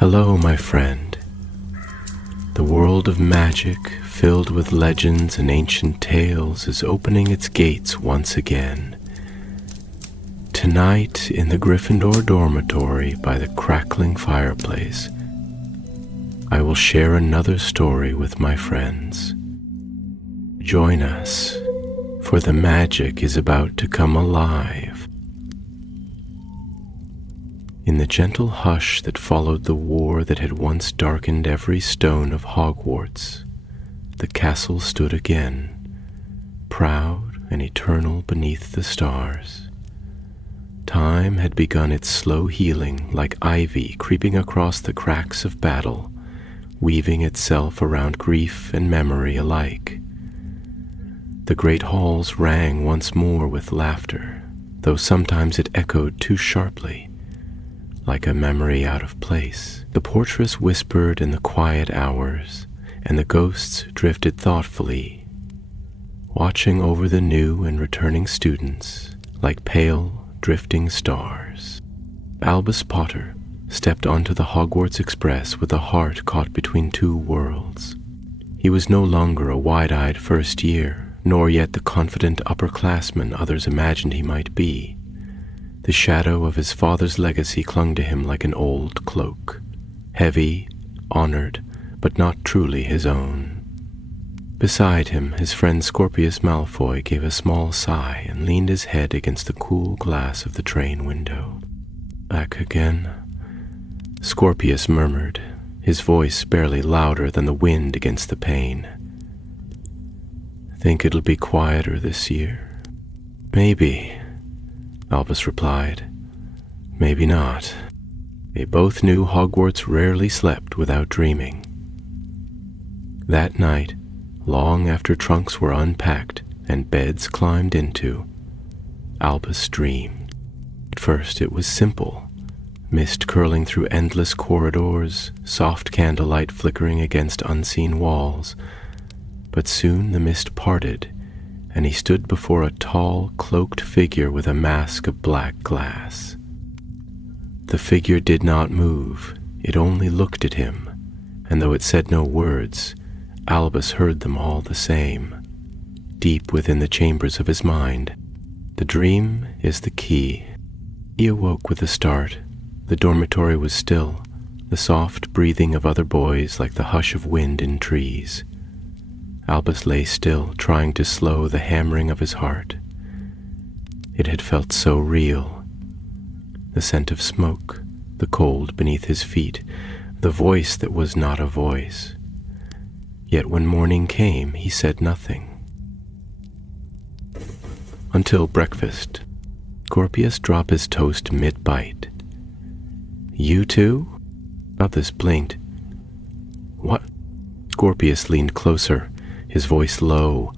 Hello, my friend. The world of magic, filled with legends and ancient tales, is opening its gates once again. Tonight, in the Gryffindor dormitory by the crackling fireplace, I will share another story with my friends. Join us, for the magic is about to come alive. In the gentle hush that followed the war that had once darkened every stone of Hogwarts, the castle stood again, proud and eternal beneath the stars. Time had begun its slow healing, like ivy creeping across the cracks of battle, weaving itself around grief and memory alike. The great halls rang once more with laughter, though sometimes it echoed too sharply, like a memory out of place. The portress whispered in the quiet hours, and the ghosts drifted thoughtfully, watching over the new and returning students like pale, drifting stars. Albus Potter stepped onto the Hogwarts Express with a heart caught between two worlds. He was no longer a wide-eyed first year, nor yet the confident upperclassman others imagined he might be. The shadow of his father's legacy clung to him like an old cloak, heavy, honored, but not truly his own. Beside him, his friend Scorpius Malfoy gave a small sigh and leaned his head against the cool glass of the train window. "Back again," Scorpius murmured, his voice barely louder than the wind against the pane. "Think it'll be quieter this year?" "Maybe," Albus replied. "Maybe not." They both knew Hogwarts rarely slept without dreaming. That night, long after trunks were unpacked and beds climbed into, Albus dreamed. At first it was simple, mist curling through endless corridors, soft candlelight flickering against unseen walls, but soon the mist parted, and he stood before a tall, cloaked figure with a mask of black glass. The figure did not move, it only looked at him, and though it said no words, Albus heard them all the same, deep within the chambers of his mind. The dream is the key. He awoke with a start. The dormitory was still, the soft breathing of other boys like the hush of wind in trees. Albus lay still, trying to slow the hammering of his heart. It had felt so real. The scent of smoke, the cold beneath his feet, the voice that was not a voice. Yet when morning came, he said nothing. Until breakfast, Scorpius dropped his toast mid-bite. "You too?" Albus blinked. "What?" Scorpius leaned closer, his voice low.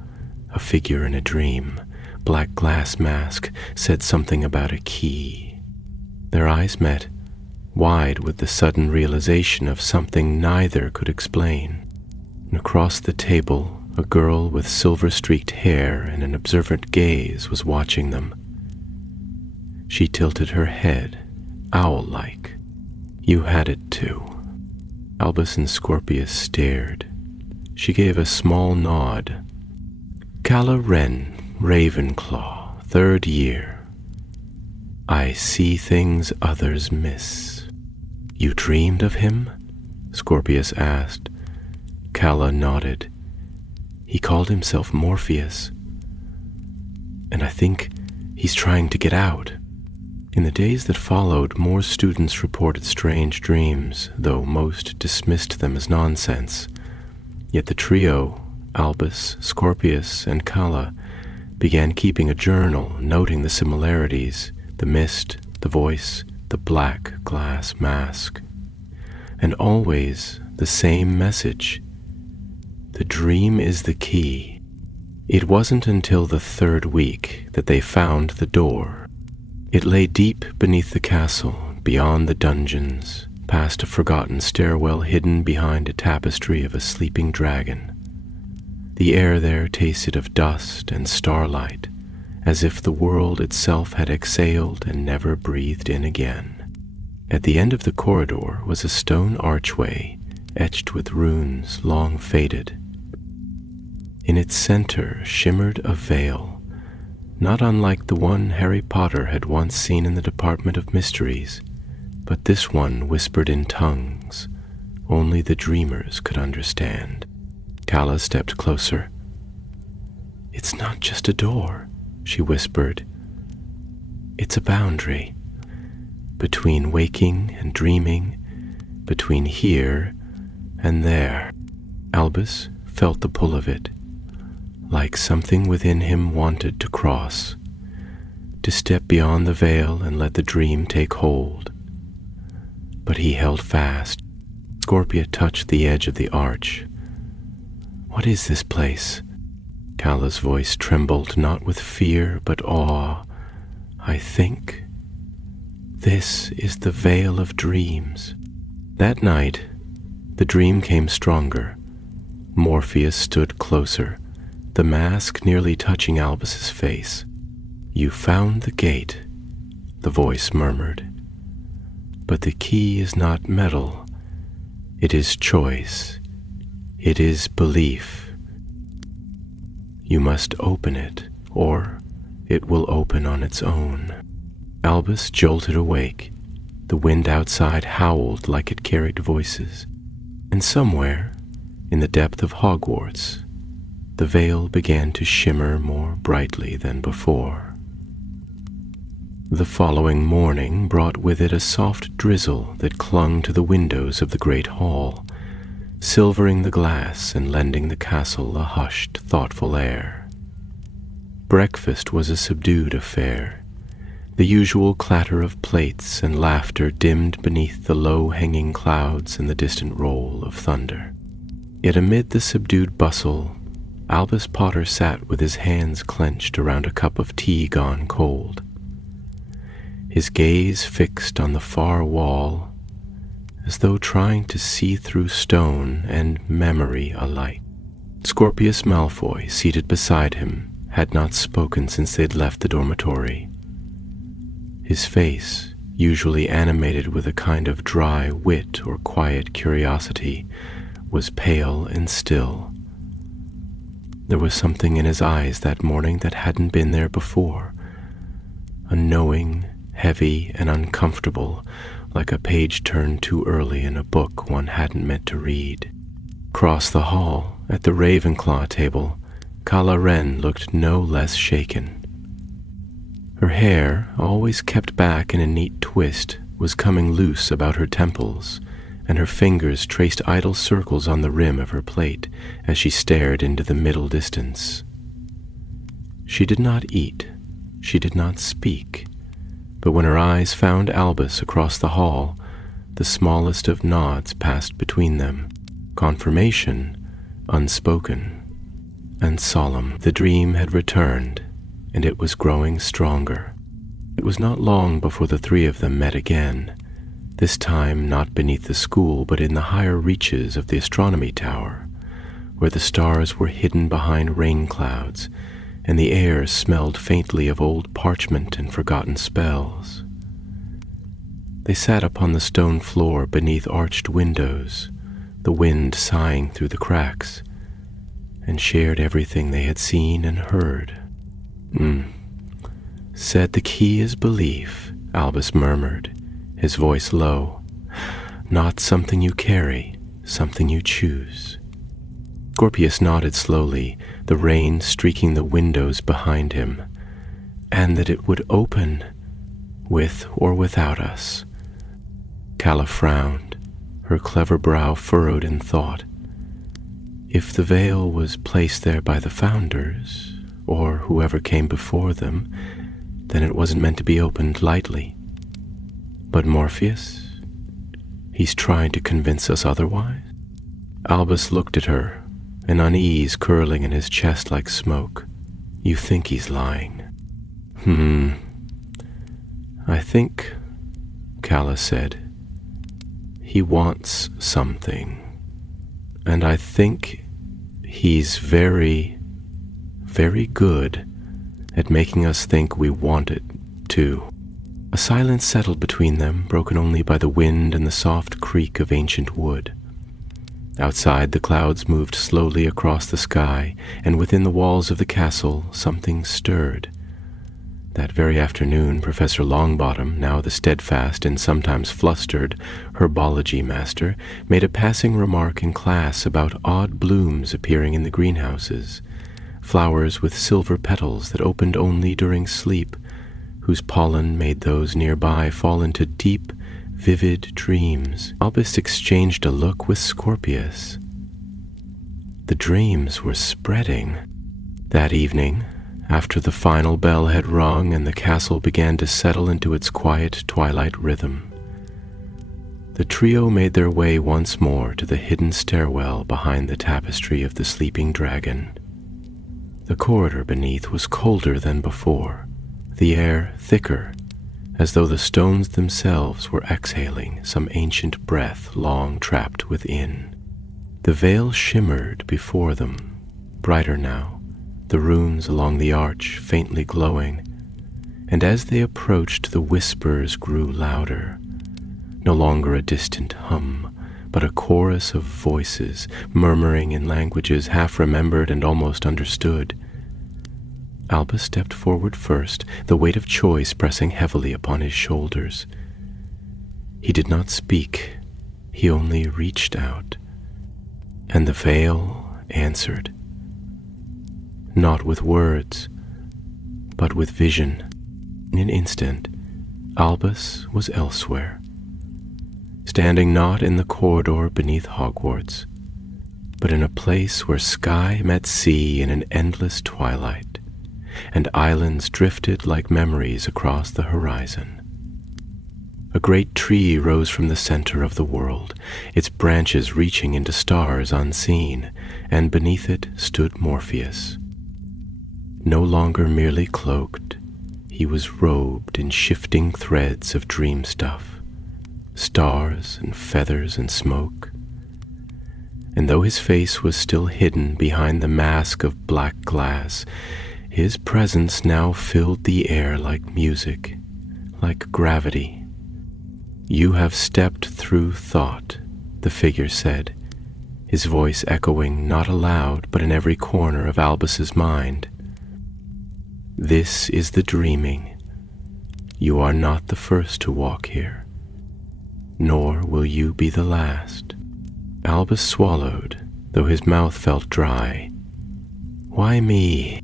A figure in a dream, black glass mask, said something about a key. Their eyes met, wide with the sudden realization of something neither could explain. And across the table, a girl with silver-streaked hair and an observant gaze was watching them. She tilted her head, owl-like. "You had it too." Albus and Scorpius stared. She gave a small nod. "Calla Wren, Ravenclaw, 3rd year. I see things others miss." "You dreamed of him?" Scorpius asked. Calla nodded. "He called himself Morpheus, and I think he's trying to get out." In the days that followed, more students reported strange dreams, though most dismissed them as nonsense. Yet the trio, Albus, Scorpius, and Calla, began keeping a journal, noting the similarities, the mist, the voice, the black glass mask. And always the same message. The dream is the key. It wasn't until the 3rd week that they found the door. It lay deep beneath the castle, beyond the dungeons, past a forgotten stairwell hidden behind a tapestry of a sleeping dragon. The air there tasted of dust and starlight, as if the world itself had exhaled and never breathed in again. At the end of the corridor was a stone archway etched with runes long faded. In its center shimmered a veil, not unlike the one Harry Potter had once seen in the Department of Mysteries, but this one whispered in tongues only the dreamers could understand. Calla stepped closer. "It's not just a door," she whispered. "It's a boundary. Between waking and dreaming, between here and there." Albus felt the pull of it, like something within him wanted to cross, to step beyond the veil and let the dream take hold. But he held fast. Scorpia touched the edge of the arch. "What is this place?" Calla's voice trembled, not with fear but awe. "I think this is the Veil of Dreams." That night, the dream came stronger. Morpheus stood closer, the mask nearly touching Albus's face. "You found the gate," the voice murmured. "But the key is not metal. It is choice. It is belief. You must open it, or it will open on its own." Albus jolted awake. The wind outside howled like it carried voices. And somewhere, in the depth of Hogwarts, the veil began to shimmer more brightly than before. The following morning brought with it a soft drizzle that clung to the windows of the great hall, silvering the glass and lending the castle a hushed, thoughtful air. Breakfast was a subdued affair. The usual clatter of plates and laughter dimmed beneath the low-hanging clouds and the distant roll of thunder. Yet amid the subdued bustle, Albus Potter sat with his hands clenched around a cup of tea gone cold, his gaze fixed on the far wall, as though trying to see through stone and memory alike. Scorpius Malfoy, seated beside him, had not spoken since they'd left the dormitory. His face, usually animated with a kind of dry wit or quiet curiosity, was pale and still. There was something in his eyes that morning that hadn't been there before, a knowing, heavy and uncomfortable, like a page turned too early in a book one hadn't meant to read. Across the hall, at the Ravenclaw table, Calla Wren looked no less shaken. Her hair, always kept back in a neat twist, was coming loose about her temples, and her fingers traced idle circles on the rim of her plate as she stared into the middle distance. She did not eat, she did not speak, but when her eyes found Albus across the hall, the smallest of nods passed between them, confirmation, unspoken, and solemn. The dream had returned, and it was growing stronger. It was not long before the three of them met again, this time not beneath the school but in the higher reaches of the astronomy tower, where the stars were hidden behind rain clouds and the air smelled faintly of old parchment and forgotten spells. They sat upon the stone floor beneath arched windows, the wind sighing through the cracks, and shared everything they had seen and heard. Said the key is belief, Albus murmured, his voice low. Not something you carry, something you choose. Scorpius nodded slowly, the rain streaking the windows behind him, and that it would open, with or without us. Calla frowned, her clever brow furrowed in thought. If the veil was placed there by the founders, or whoever came before them, then it wasn't meant to be opened lightly. But Morpheus? He's trying to convince us otherwise? Albus looked at her, an unease curling in his chest like smoke. You think he's lying? I think, Calla said, he wants something. And I think he's very, very good at making us think we want it too. A silence settled between them, broken only by the wind and the soft creak of ancient wood. Outside, the clouds moved slowly across the sky, and within the walls of the castle something stirred. That very afternoon, Professor Longbottom, now the steadfast and sometimes flustered herbology master, made a passing remark in class about odd blooms appearing in the greenhouses, flowers with silver petals that opened only during sleep, whose pollen made those nearby fall into deep, vivid dreams. Albus exchanged a look with Scorpius. The dreams were spreading. That evening, after the final bell had rung and the castle began to settle into its quiet twilight rhythm, the trio made their way once more to the hidden stairwell behind the tapestry of the sleeping dragon. The corridor beneath was colder than before, the air thicker, as though the stones themselves were exhaling some ancient breath long trapped within. The veil shimmered before them, brighter now, the runes along the arch faintly glowing, and as they approached the whispers grew louder, no longer a distant hum, but a chorus of voices murmuring in languages half remembered and almost understood. Albus stepped forward first, the weight of choice pressing heavily upon his shoulders. He did not speak, he only reached out, and the veil answered. Not with words, but with vision. In an instant, Albus was elsewhere, standing not in the corridor beneath Hogwarts, but in a place where sky met sea in an endless twilight, and islands drifted like memories across the horizon. A great tree rose from the center of the world, its branches reaching into stars unseen, and beneath it stood Morpheus. No longer merely cloaked, he was robed in shifting threads of dream stuff, stars and feathers and smoke. And though his face was still hidden behind the mask of black glass, his presence now filled the air like music, like gravity. "You have stepped through thought," the figure said, his voice echoing not aloud but in every corner of Albus's mind. "This is the dreaming. You are not the first to walk here, nor will you be the last." Albus swallowed, though his mouth felt dry. "Why me?"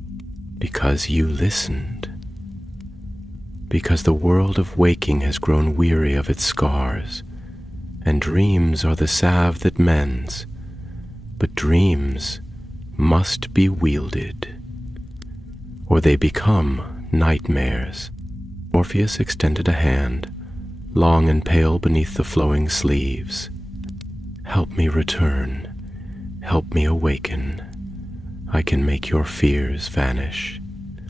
"Because you listened. Because the world of waking has grown weary of its scars, and dreams are the salve that mends, but dreams must be wielded, or they become nightmares." Morpheus extended a hand, long and pale beneath the flowing sleeves. "Help me return. Help me awaken. I can make your fears vanish.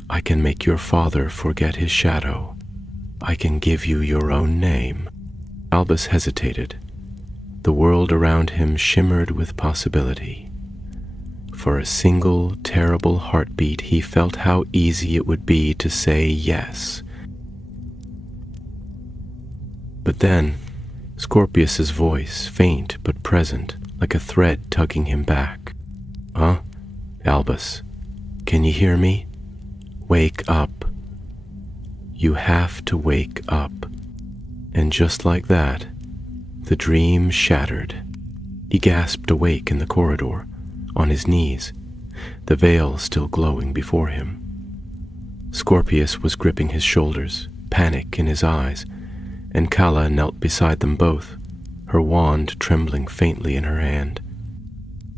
I can make your father forget his shadow. I can give you your own name." Albus hesitated. The world around him shimmered with possibility. For a single terrible heartbeat, he felt how easy it would be to say yes. But then, Scorpius's voice, faint but present, like a thread tugging him back. "Huh? Albus, can you hear me? Wake up. You have to wake up." And just like that, the dream shattered. He gasped awake in the corridor, on his knees, the veil still glowing before him. Scorpius was gripping his shoulders, panic in his eyes, and Calla knelt beside them both, her wand trembling faintly in her hand.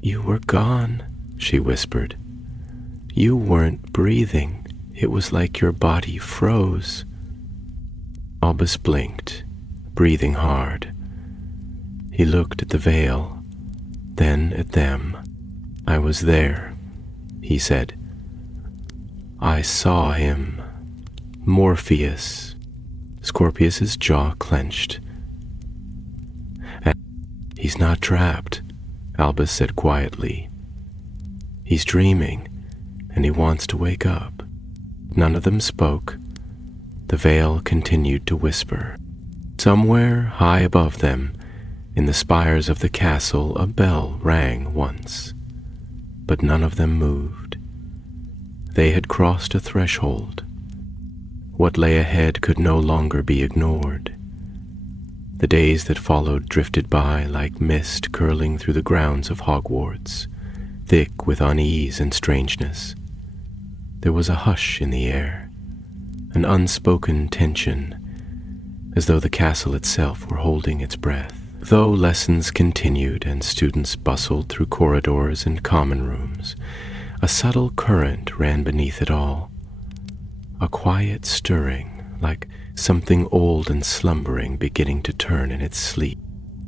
"You were gone," she whispered. "You weren't breathing. It was like your body froze." Albus blinked, breathing hard. He looked at the veil, then at them. "I was there," he said. "I saw him. Morpheus." Scorpius's jaw clenched. "He's not trapped," Albus said quietly. "He's dreaming, and he wants to wake up." None of them spoke, The veil continued to whisper. Somewhere high above them, in the spires of the castle, a bell rang once, but none of them moved. They had crossed a threshold. What lay ahead could no longer be ignored. The days that followed drifted by like mist curling through the grounds of Hogwarts, thick with unease and strangeness. There was a hush in the air, an unspoken tension, as though the castle itself were holding its breath. Though lessons continued and students bustled through corridors and common rooms, a subtle current ran beneath it all, a quiet stirring, like something old and slumbering beginning to turn in its sleep.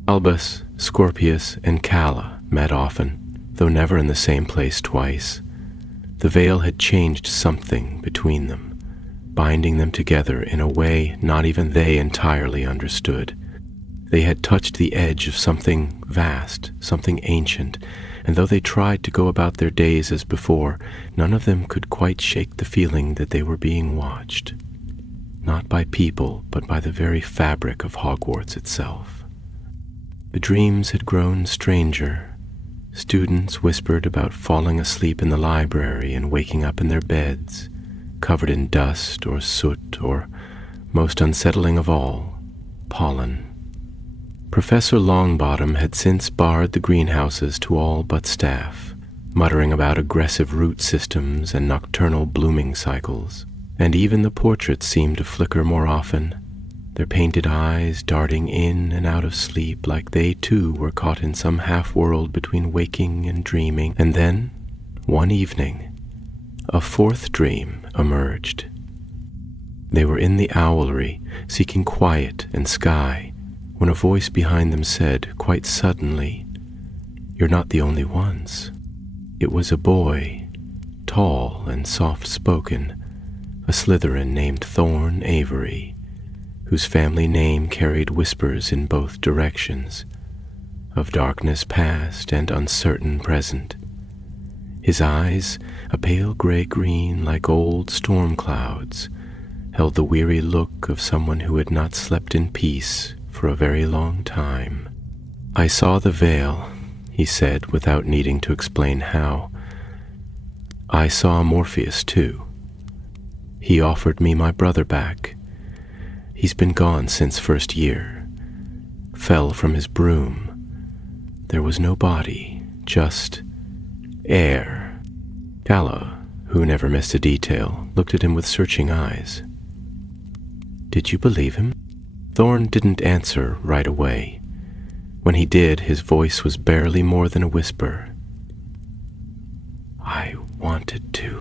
Albus, Scorpius, and Calla met often, though never in the same place twice. The veil had changed something between them, binding them together in a way not even they entirely understood. They had touched the edge of something vast, something ancient, and though they tried to go about their days as before, none of them could quite shake the feeling that they were being watched, not by people, but by the very fabric of Hogwarts itself. The dreams had grown stranger. Students whispered about falling asleep in the library and waking up in their beds, covered in dust or soot or, most unsettling of all, pollen. Professor Longbottom had since barred the greenhouses to all but staff, muttering about aggressive root systems and nocturnal blooming cycles, and even the portraits seemed to flicker more often, their painted eyes darting in and out of sleep like they too were caught in some half-world between waking and dreaming. And then, one evening, a fourth dream emerged. They were in the owlery, seeking quiet and sky, when a voice behind them said, quite suddenly, "You're not the only ones." It was a boy, tall and soft-spoken, a Slytherin named Thorn Avery, whose family name carried whispers in both directions, of darkness past and uncertain present. His eyes, a pale gray-green like old storm clouds, held the weary look of someone who had not slept in peace for a very long time. "I saw the veil," he said without needing to explain how. "I saw Morpheus too. He offered me my brother back. He's been gone since first year. Fell from his broom. There was no body, just air." Calla, who never missed a detail, looked at him with searching eyes. "Did you believe him?" Thorn didn't answer right away. When he did, his voice was barely more than a whisper. "I wanted to."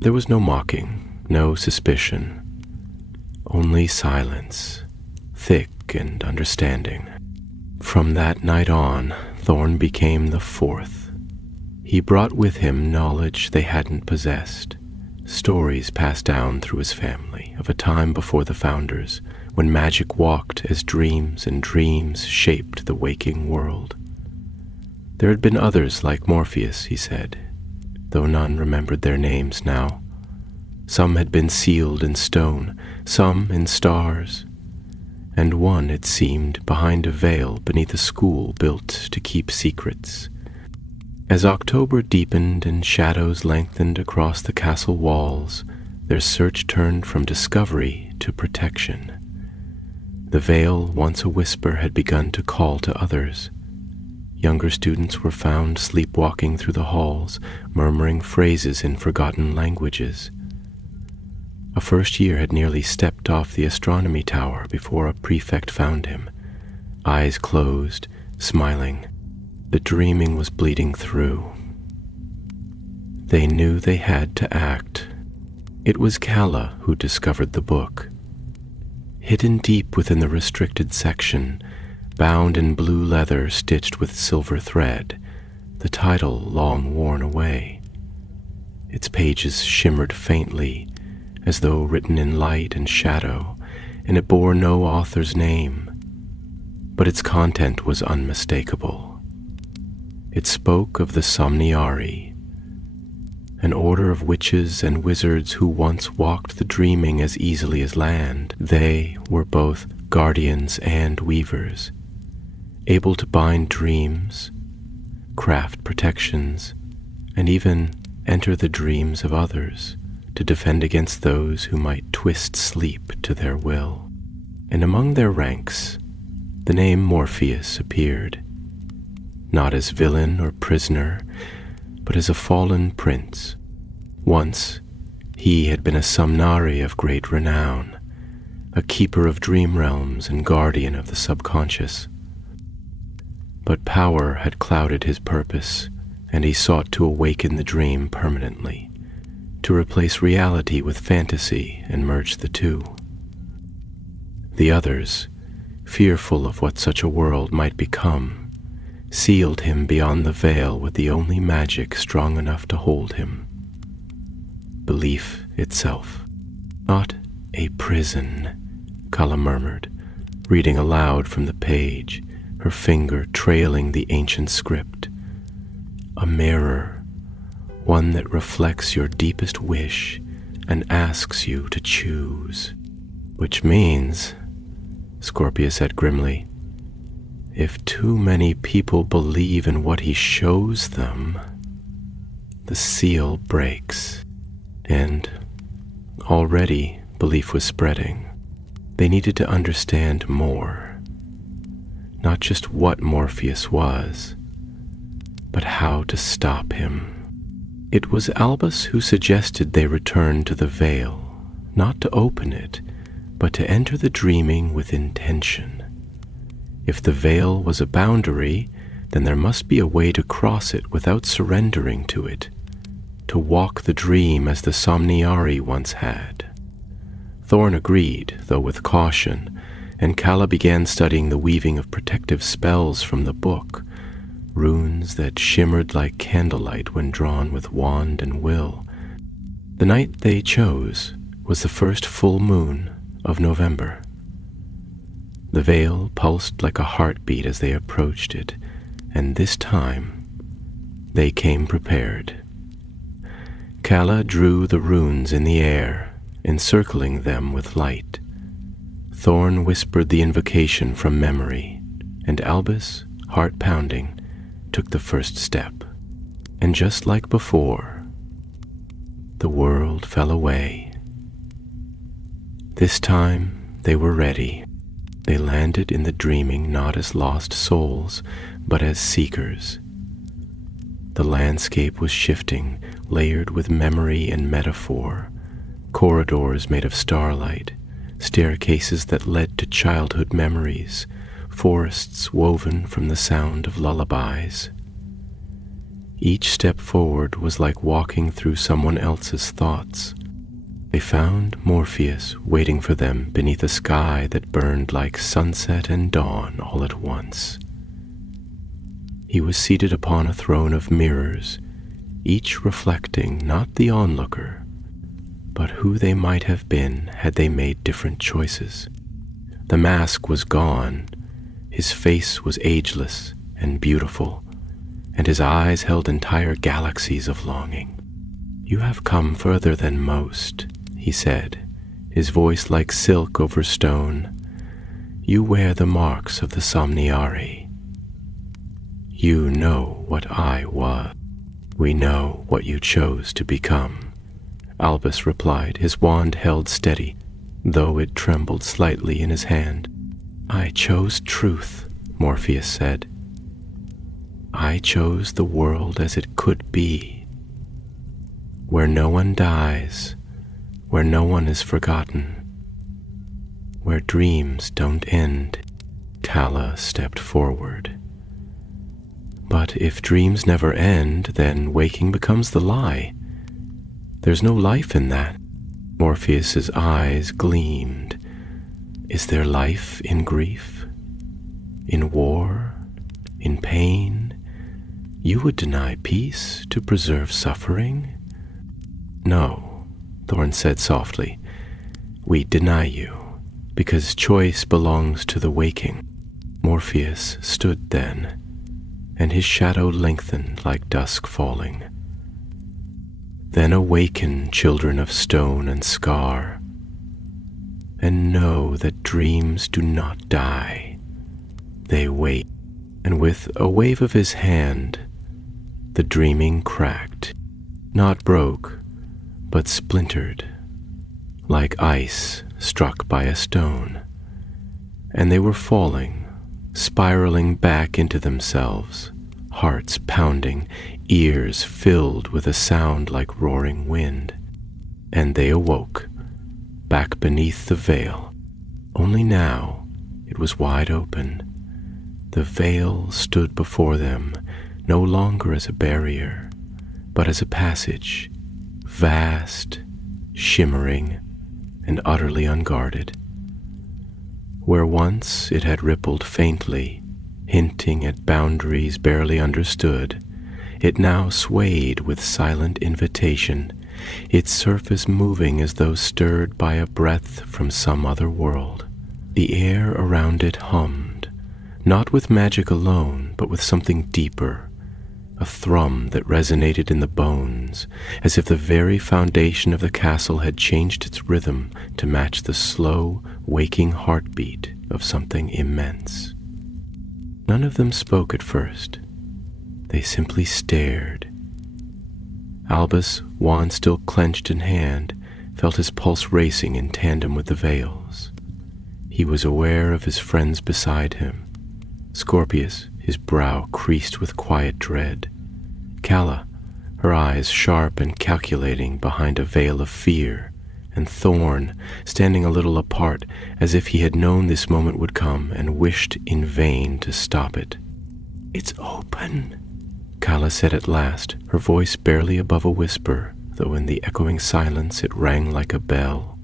There was no mocking, no suspicion, only silence, thick and understanding. From that night on, Thorn became the fourth. He brought with him knowledge they hadn't possessed, stories passed down through his family of a time before the Founders, when magic walked as dreams and dreams shaped the waking world. There had been others like Morpheus, he said, though none remembered their names now. Some had been sealed in stone, some in stars, and one, it seemed, behind a veil beneath a school built to keep secrets. As October deepened and shadows lengthened across the castle walls, their search turned from discovery to protection. The veil, once a whisper, had begun to call to others. Younger students were found sleepwalking through the halls, murmuring phrases in forgotten languages. A first year had nearly stepped off the astronomy tower before a prefect found him, eyes closed, smiling. The dreaming was bleeding through. They knew they had to act. It was Calla who discovered the book. Hidden deep within the restricted section, bound in blue leather stitched with silver thread, the title long worn away. Its pages shimmered faintly, as though written in light and shadow, and it bore no author's name. But its content was unmistakable. It spoke of the Somniari, an order of witches and wizards who once walked the dreaming as easily as land. They were both guardians and weavers, able to bind dreams, craft protections, and even enter the dreams of others to defend against those who might twist sleep to their will. And among their ranks, the name Morpheus appeared, not as villain or prisoner, but as a fallen prince. Once, he had been a Somnari of great renown, a keeper of dream realms and guardian of the subconscious. But power had clouded his purpose, and he sought to awaken the dream permanently, to replace reality with fantasy and merge the two. The others, fearful of what such a world might become, sealed him beyond the veil with the only magic strong enough to hold him: belief itself. "Not a prison," Kala murmured, reading aloud from the page, her finger trailing the ancient script. "A mirror, one that reflects your deepest wish and asks you to choose." "Which means," Scorpius said grimly, "if too many people believe in what he shows them, the seal breaks." And already belief was spreading. They needed to understand more, not just what Morpheus was, but how to stop him. It was Albus who suggested they return to the veil, not to open it, but to enter the dreaming with intention. If the veil was a boundary, then there must be a way to cross it without surrendering to it, to walk the dream as the Somniari once had. Thorn agreed, though with caution, and Kala began studying the weaving of protective spells from the book, runes that shimmered like candlelight when drawn with wand and will. The night they chose was the first full moon of November. The veil pulsed like a heartbeat as they approached it, and this time they came prepared. Kala drew the runes in the air, encircling them with light. Thorn whispered the invocation from memory, and Albus, heart pounding, took the first step. And just like before, the world fell away. This time they were ready. They landed in the dreaming not as lost souls, but as seekers. The landscape was shifting, layered with memory and metaphor, corridors made of starlight, staircases that led to childhood memories, forests woven from the sound of lullabies. Each step forward was like walking through someone else's thoughts. They found Morpheus waiting for them beneath a sky that burned like sunset and dawn all at once. He was seated upon a throne of mirrors, each reflecting not the onlooker, but who they might have been had they made different choices. The mask was gone, his face was ageless and beautiful, and his eyes held entire galaxies of longing. "You have come further than most," he said, his voice like silk over stone. "You wear the marks of the Somniari. You know what I was. We know what you chose to become," Albus replied, his wand held steady, though it trembled slightly in his hand. "I chose truth," Morpheus said. "I chose the world as it could be, where no one dies, where no one is forgotten, where dreams don't end." Kala stepped forward. "But if dreams never end, then waking becomes the lie. There's no life in that." Morpheus's eyes gleamed. "Is there life in grief? In war? In pain? You would deny peace to preserve suffering?" "No," Thorn said softly. "We deny you, because choice belongs to the waking." Morpheus stood then, and his shadow lengthened like dusk falling. Then awaken, children of stone and scar, and know that dreams do not die. They wait. And with a wave of his hand, the dreaming cracked, not broke, but splintered, like ice struck by a stone, and they were falling, spiraling back into themselves, hearts pounding, ears filled with a sound like roaring wind. And they awoke, back beneath the veil, only now it was wide open. The veil stood before them, no longer as a barrier, but as a passage, vast, shimmering, and utterly unguarded. Where once it had rippled faintly, hinting at boundaries barely understood, it now swayed with silent invitation, its surface moving as though stirred by a breath from some other world. The air around it hummed, not with magic alone, but with something deeper, a thrum that resonated in the bones, as if the very foundation of the castle had changed its rhythm to match the slow, waking heartbeat of something immense. None of them spoke at first. They simply stared. Albus, wand still clenched in hand, felt his pulse racing in tandem with the veils. He was aware of his friends beside him. Scorpius, his brow creased with quiet dread. Calla, her eyes sharp and calculating behind a veil of fear, and Thorn, standing a little apart, as if he had known this moment would come and wished in vain to stop it. "It's open," Calla said at last, her voice barely above a whisper, though in the echoing silence it rang like a bell.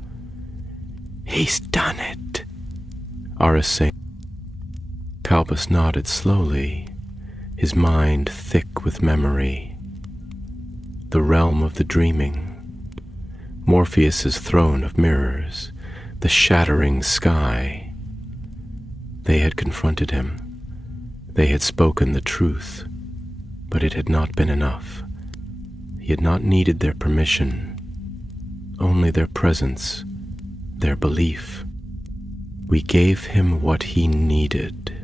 "He's done it," Aris sang. Albus nodded slowly, his mind thick with memory. The realm of the dreaming, Morpheus's throne of mirrors, the shattering sky. They had confronted him. They had spoken the truth, but it had not been enough. He had not needed their permission, only their presence, their belief. "We gave him what he needed,"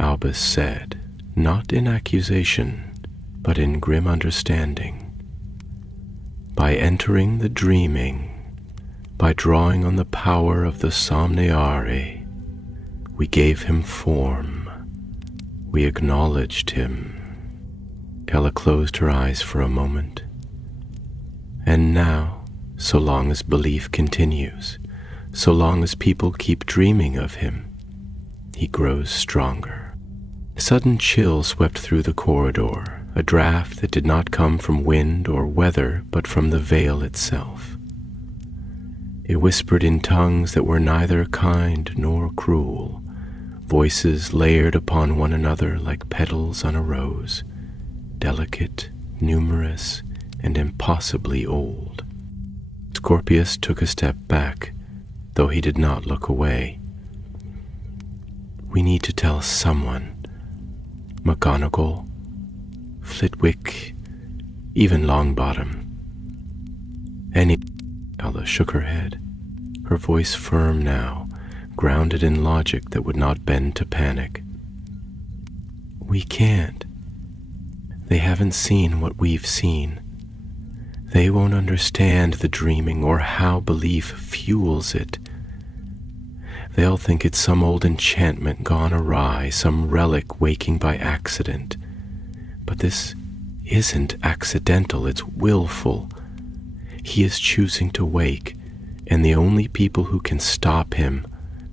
Albus said, not in accusation, but in grim understanding. "By entering the dreaming, by drawing on the power of the Somniare, we gave him form. We acknowledged him." Calla closed her eyes for a moment. "And now, so long as belief continues, so long as people keep dreaming of him, he grows stronger." A sudden chill swept through the corridor, a draft that did not come from wind or weather, but from the veil itself. It whispered in tongues that were neither kind nor cruel, voices layered upon one another like petals on a rose, delicate, numerous, and impossibly old. Scorpius took a step back, though he did not look away. "We need to tell someone. McGonagall, Flitwick, even Longbottom. Any..." Calla shook her head, her voice firm now, grounded in logic that would not bend to panic. "We can't. They haven't seen what we've seen. They won't understand the dreaming or how belief fuels it. They'll think it's some old enchantment gone awry, some relic waking by accident. But this isn't accidental, it's willful. He is choosing to wake, and the only people who can stop him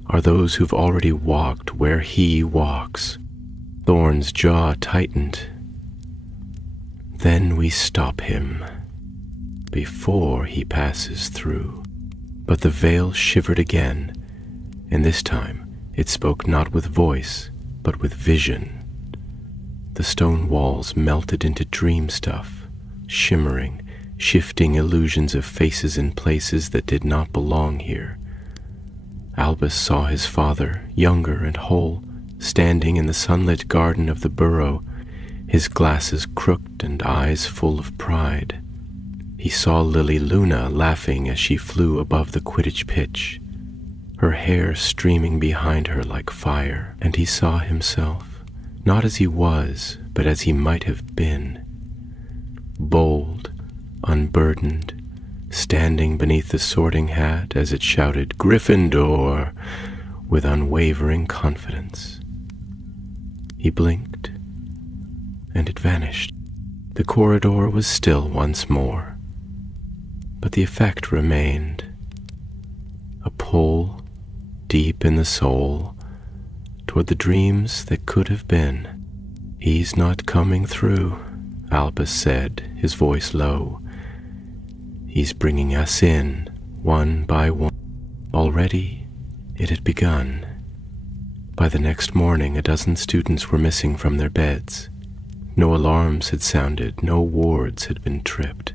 are those who've already walked where he walks." Thorn's jaw tightened. "Then we stop him, before he passes through." But the veil shivered again, and this time it spoke not with voice, but with vision. The stone walls melted into dream stuff, shimmering, shifting illusions of faces in places that did not belong here. Albus saw his father, younger and whole, standing in the sunlit garden of the burrow, his glasses crooked and eyes full of pride. He saw Lily Luna laughing as she flew above the Quidditch pitch, her hair streaming behind her like fire, and he saw himself, not as he was, but as he might have been, bold, unburdened, standing beneath the Sorting Hat as it shouted "Gryffindor" with unwavering confidence. He blinked, and it vanished. The corridor was still once more, but the effect remained. A pull deep in the soul toward the dreams that could have been. "He's not coming through," Albus said, his voice low. "He's bringing us in, one by one." Already it had begun. By the next morning, a dozen students were missing from their beds. No alarms had sounded, no wards had been tripped.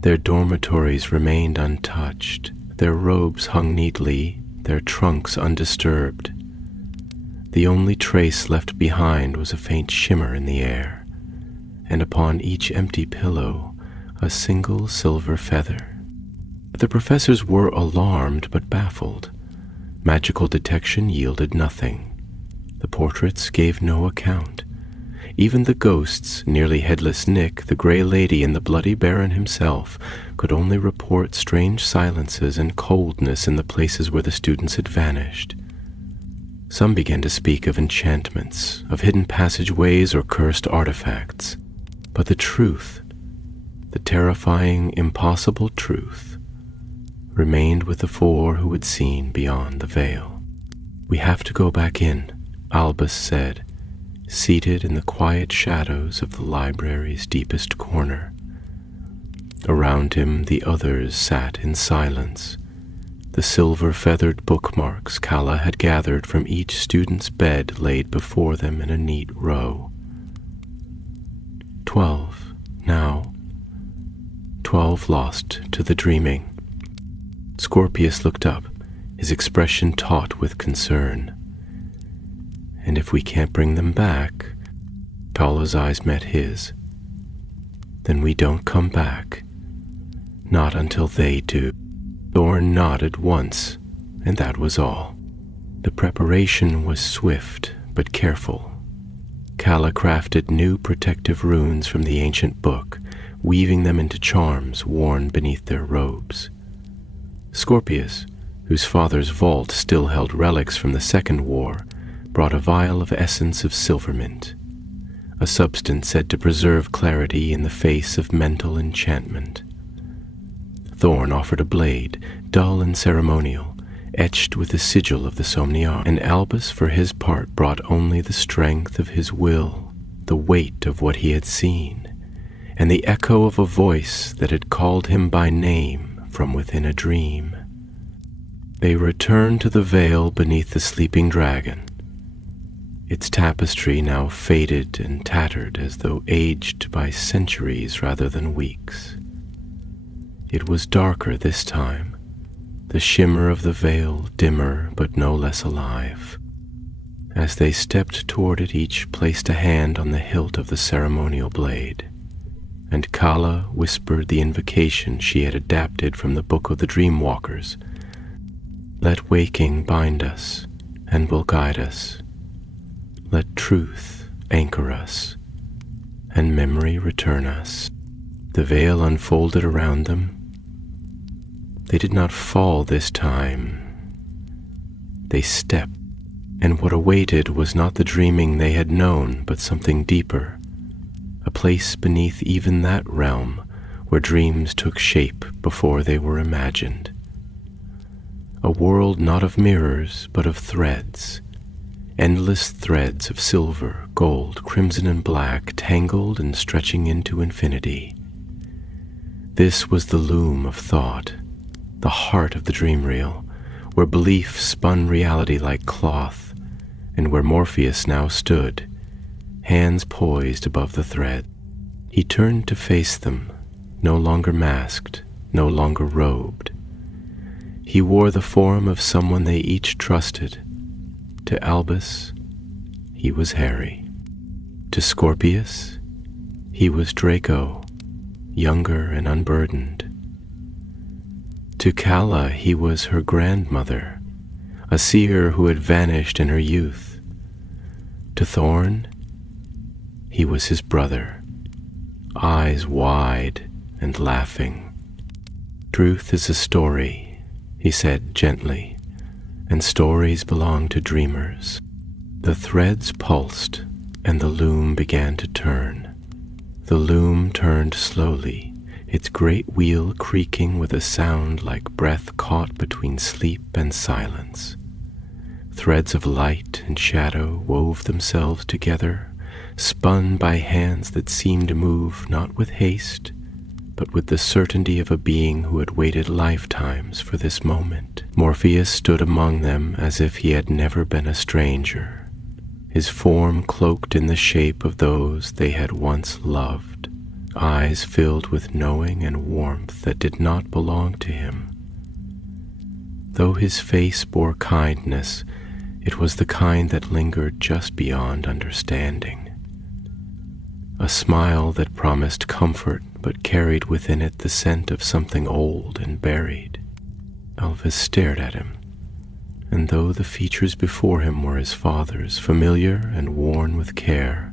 Their dormitories remained untouched, their robes hung neatly, their trunks undisturbed. The only trace left behind was a faint shimmer in the air, and upon each empty pillow a single silver feather. The professors were alarmed but baffled. Magical detection yielded nothing. The portraits gave no account. Even the ghosts, nearly headless Nick, the Grey Lady, and the Bloody Baron himself, could only report strange silences and coldness in the places where the students had vanished. Some began to speak of enchantments, of hidden passageways or cursed artifacts. But the truth, the terrifying, impossible truth, remained with the four who had seen beyond the veil. "We have to go back in," Albus said, seated in the quiet shadows of the library's deepest corner. Around him the others sat in silence. The silver-feathered bookmarks Calla had gathered from each student's bed laid before them in a neat row. 12 now. 12 lost to the dreaming. Scorpius looked up, his expression taut with concern. "And if we can't bring them back," Paula's eyes met his, "then we don't come back. Not until they do." Thorn nodded once, and that was all. The preparation was swift but careful. Calla crafted new protective runes from the ancient book, weaving them into charms worn beneath their robes. Scorpius, whose father's vault still held relics from the Second War, brought a vial of essence of silvermint, a substance said to preserve clarity in the face of mental enchantment. Thorn offered a blade, dull and ceremonial, etched with the sigil of the Somniar, and Albus for his part brought only the strength of his will, the weight of what he had seen, and the echo of a voice that had called him by name from within a dream. They returned to the veil beneath the sleeping dragon, its tapestry now faded and tattered as though aged by centuries rather than weeks. It was darker this time, the shimmer of the veil dimmer but no less alive. As they stepped toward it, each placed a hand on the hilt of the ceremonial blade, and Calla whispered the invocation she had adapted from the Book of the Dreamwalkers. "Let waking bind us, and will guide us. Let truth anchor us, and memory return us." The veil unfolded around them. They did not fall this time. They stepped, and what awaited was not the dreaming they had known, but something deeper, a place beneath even that realm where dreams took shape before they were imagined. A world not of mirrors, but of threads, endless threads of silver, gold, crimson, and black, tangled and stretching into infinity. This was the loom of thought, the heart of the dream reel, where belief spun reality like cloth, and where Morpheus now stood, hands poised above the thread. He turned to face them, no longer masked, no longer robed. He wore the form of someone they each trusted. To Albus, he was Harry. To Scorpius, he was Draco. younger and unburdened. To Calla he was her grandmother, a seer who had vanished in her youth. To Thorn, he was his brother, eyes wide and laughing. "Truth is a story," he said gently, "and stories belong to dreamers." The threads pulsed, and the loom began to turn. The loom turned slowly, its great wheel creaking with a sound like breath caught between sleep and silence. Threads of light and shadow wove themselves together, spun by hands that seemed to move not with haste, but with the certainty of a being who had waited lifetimes for this moment. Morpheus stood among them as if he had never been a stranger, his form cloaked in the shape of those they had once loved, eyes filled with knowing and warmth that did not belong to him. Though his face bore kindness, it was the kind that lingered just beyond understanding. A smile that promised comfort but carried within it the scent of something old and buried. Elvis stared at him, and though the features before him were his father's, familiar and worn with care,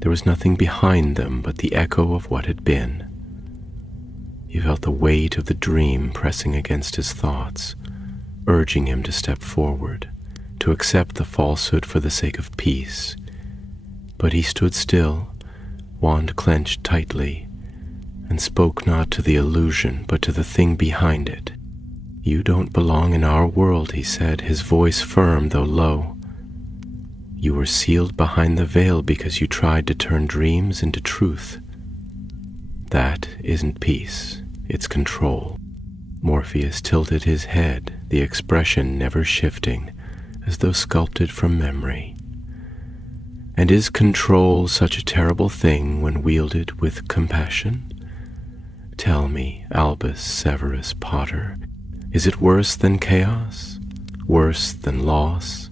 there was nothing behind them but the echo of what had been. He felt the weight of the dream pressing against his thoughts, urging him to step forward, to accept the falsehood for the sake of peace. But he stood still, wand clenched tightly, and spoke not to the illusion but to the thing behind it. "You don't belong in our world," he said, his voice firm though low. "You were sealed behind the veil because you tried to turn dreams into truth. That isn't peace, it's control." Morpheus tilted his head, the expression never shifting, as though sculpted from memory. "And is control such a terrible thing when wielded with compassion? Tell me, Albus Severus Potter, is it worse than chaos? Worse than loss?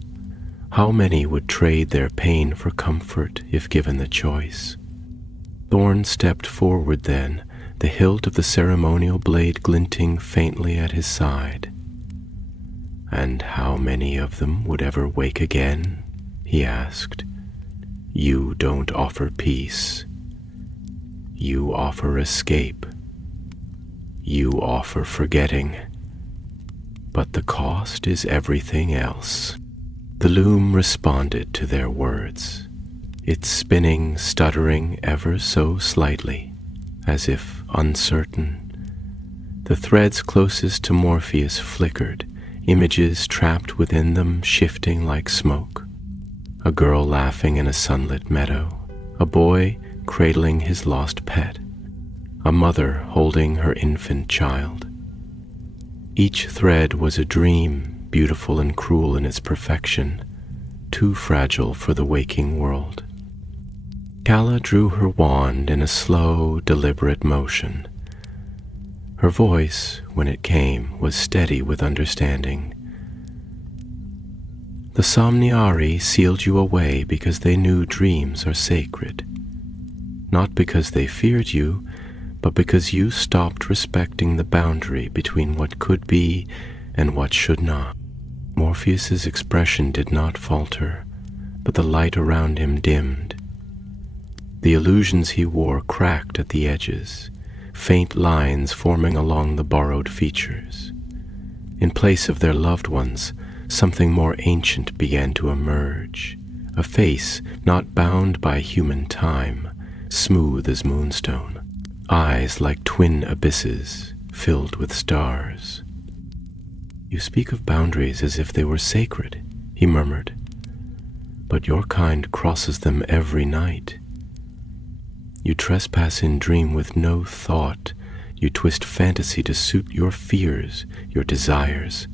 How many would trade their pain for comfort if given the choice?" Thorn stepped forward then, the hilt of the ceremonial blade glinting faintly at his side. "And how many of them would ever wake again?" he asked. "You don't offer peace. You offer escape. You offer forgetting. But the cost is everything else." The loom responded to their words, its spinning, stuttering ever so slightly, as if uncertain. The threads closest to Morpheus flickered, images trapped within them shifting like smoke. A girl laughing in a sunlit meadow, a boy cradling his lost pet, a mother holding her infant child. Each thread was a dream, beautiful and cruel in its perfection, too fragile for the waking world. Calla drew her wand in a slow, deliberate motion. Her voice, when it came, was steady with understanding. "The Somniari sealed you away because they knew dreams are sacred. Not because they feared you, but because you stopped respecting the boundary between what could be and what should not." Morpheus's expression did not falter, but the light around him dimmed. The illusions he wore cracked at the edges, faint lines forming along the borrowed features. In place of their loved ones, something more ancient began to emerge, a face not bound by human time, smooth as moonstone, eyes like twin abysses filled with stars. "You speak of boundaries as if they were sacred," he murmured, "but your kind crosses them every night. You trespass in dream with no thought. You twist fantasy to suit your fears, your desires.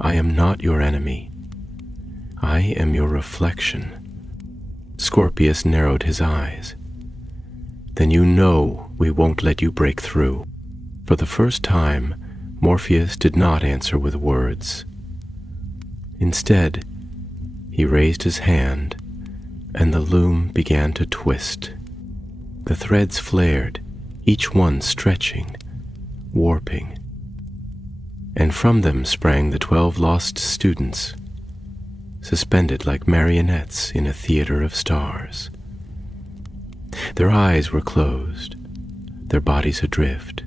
I am not your enemy. I am your reflection." Scorpius narrowed his eyes. "Then you know we won't let you break through." For the first time, Morpheus did not answer with words. Instead, he raised his hand, and the loom began to twist. The threads flared, each one stretching, warping. And from them sprang the 12 lost students, suspended like marionettes in a theater of stars. Their eyes were closed, their bodies adrift,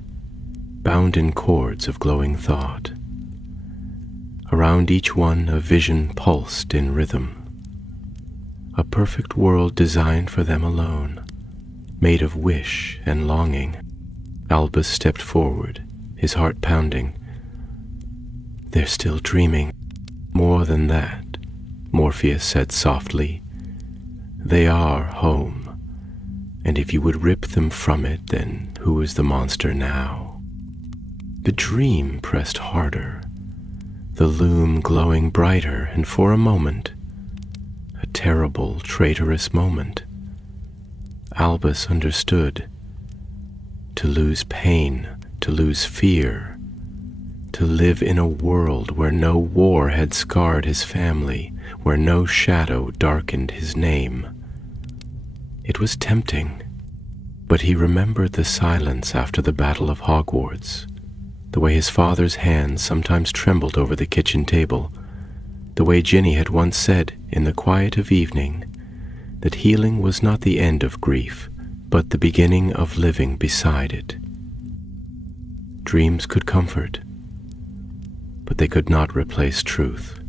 bound in cords of glowing thought. Around each one a vision pulsed in rhythm, a perfect world designed for them alone, made of wish and longing. Albus stepped forward, his heart pounding. "They're still dreaming. More than that," Morpheus said softly. "They are home, and if you would rip them from it, then who is the monster now?" The dream pressed harder, the loom glowing brighter, and for a moment, a terrible, traitorous moment, Albus understood. To lose pain, to lose fear, to live in a world where no war had scarred his family, where no shadow darkened his name. It was tempting, but he remembered the silence after the Battle of Hogwarts, the way his father's hands sometimes trembled over the kitchen table, the way Ginny had once said in the quiet of evening that healing was not the end of grief, but the beginning of living beside it. Dreams could comfort, but they could not replace truth.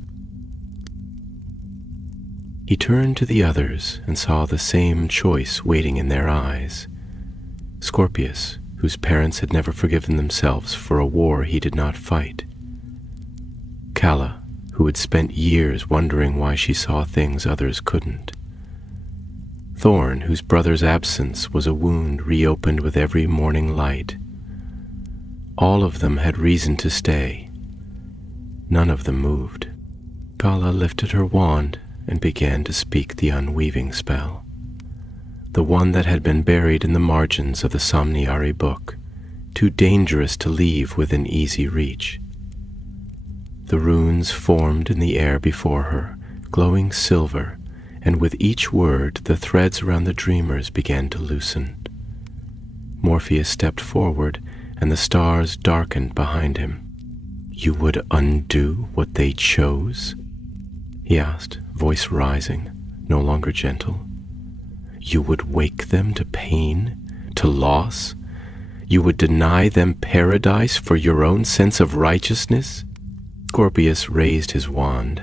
He turned to the others and saw the same choice waiting in their eyes. Scorpius, whose parents had never forgiven themselves for a war he did not fight. Calla, who had spent years wondering why she saw things others couldn't. Thorn, whose brother's absence was a wound reopened with every morning light. All of them had reason to stay. None of them moved. Calla lifted her wand and began to speak the unweaving spell, the one that had been buried in the margins of the Somniari book, too dangerous to leave within easy reach. The runes formed in the air before her, glowing silver, and with each word the threads around the dreamers began to loosen. Morpheus stepped forward, and the stars darkened behind him. "You would undo what they chose?" he asked, voice rising, no longer gentle. "You would wake them to pain, to loss? You would deny them paradise for your own sense of righteousness?" Scorpius raised his wand.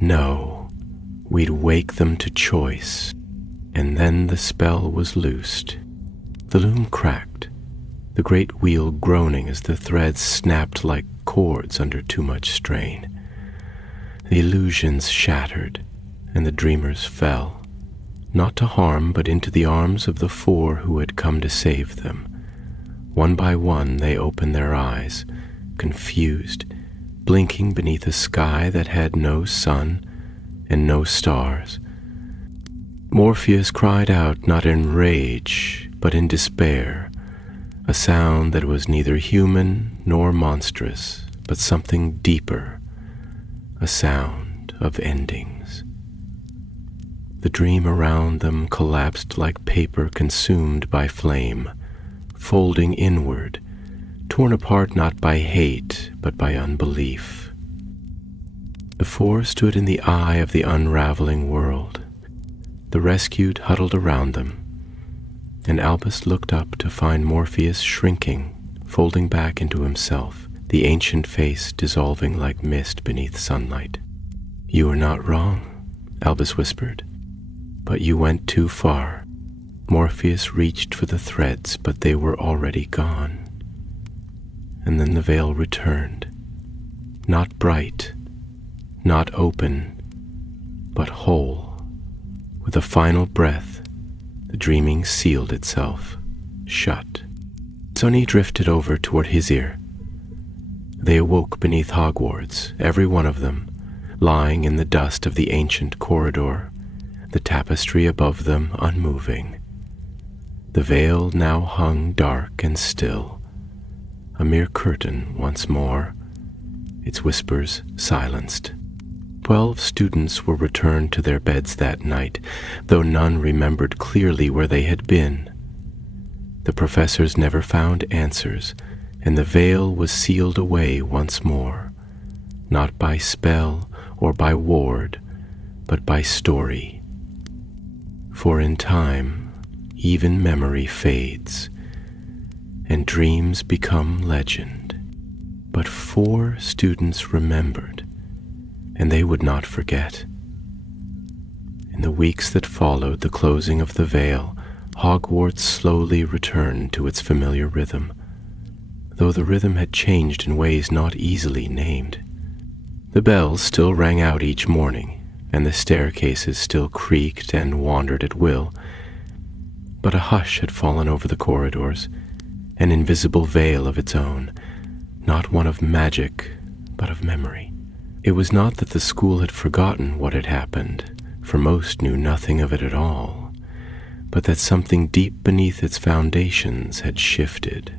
"No, we'd wake them to choice." And then the spell was loosed. The loom cracked, the great wheel groaning as the threads snapped like cords under too much strain. The illusions shattered, and the dreamers fell, not to harm, but into the arms of the 4 who had come to save them. One by one they opened their eyes, confused, blinking beneath a sky that had no sun and no stars. Morpheus cried out not in rage, but in despair, a sound that was neither human nor monstrous, but something deeper, a sound of endings. The dream around them collapsed like paper consumed by flame, folding inward, torn apart not by hate, but by unbelief. The 4 stood in the eye of the unraveling world. The rescued huddled around them, and Albus looked up to find Morpheus shrinking, folding back into himself, the ancient face dissolving like mist beneath sunlight. "You are not wrong," Albus whispered, "but you went too far." Morpheus reached for the threads, but they were already gone. And then the veil returned, not bright, not open, but whole. With a final breath, the dreaming sealed itself, shut. Sonny drifted over toward his ear. They awoke beneath Hogwarts, every one of them, lying in the dust of the ancient corridor, the tapestry above them unmoving. The veil now hung dark and still, a mere curtain once more, its whispers silenced. 12 students were returned to their beds that night, though none remembered clearly where they had been. The professors never found answers, and the veil was sealed away once more, not by spell or by ward, but by story. For in time, even memory fades, and dreams become legend. But 4 students remembered, and they would not forget. In the weeks that followed the closing of the veil, Hogwarts slowly returned to its familiar rhythm, though the rhythm had changed in ways not easily named. The bells still rang out each morning, and the staircases still creaked and wandered at will, but a hush had fallen over the corridors, an invisible veil of its own, not one of magic, but of memory. It was not that the school had forgotten what had happened, for most knew nothing of it at all, but that something deep beneath its foundations had shifted.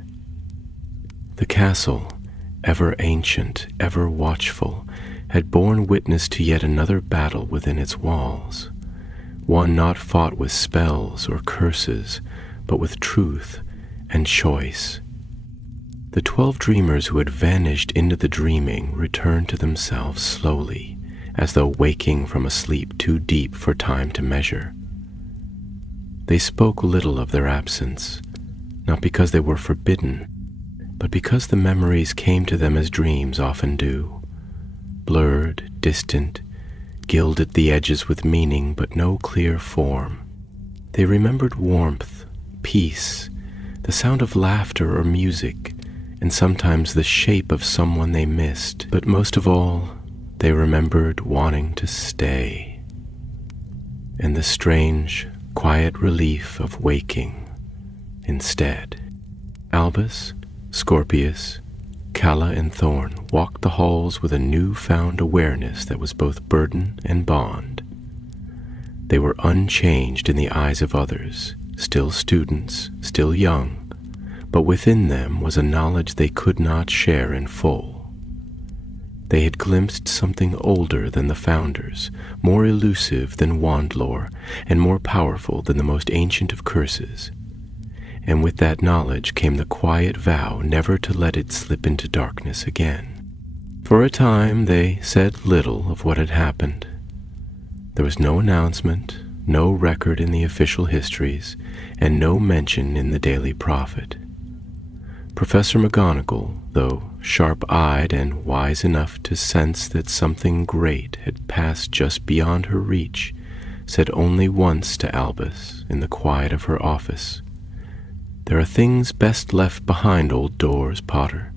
The castle, ever ancient, ever watchful, had borne witness to yet another battle within its walls, one not fought with spells or curses, but with truth and choice. The 12 dreamers who had vanished into the dreaming returned to themselves slowly, as though waking from a sleep too deep for time to measure. They spoke little of their absence, not because they were forbidden, but because the memories came to them as dreams often do, blurred, distant, gilded the edges with meaning but no clear form. They remembered warmth, peace, the sound of laughter or music, and sometimes the shape of someone they missed, but most of all, they remembered wanting to stay, and the strange, quiet relief of waking instead. Albus, Scorpius, Calla, and Thorn walked the halls with a new-found awareness that was both burden and bond. They were unchanged in the eyes of others, still students, still young, but within them was a knowledge they could not share in full. They had glimpsed something older than the founders, more elusive than wand lore, and more powerful than the most ancient of curses. And with that knowledge came the quiet vow never to let it slip into darkness again. For a time they said little of what had happened. There was no announcement, no record in the official histories, and no mention in the Daily Prophet. Professor McGonagall, though sharp-eyed and wise enough to sense that something great had passed just beyond her reach, said only once to Albus in the quiet of her office, "There are things best left behind old doors, Potter.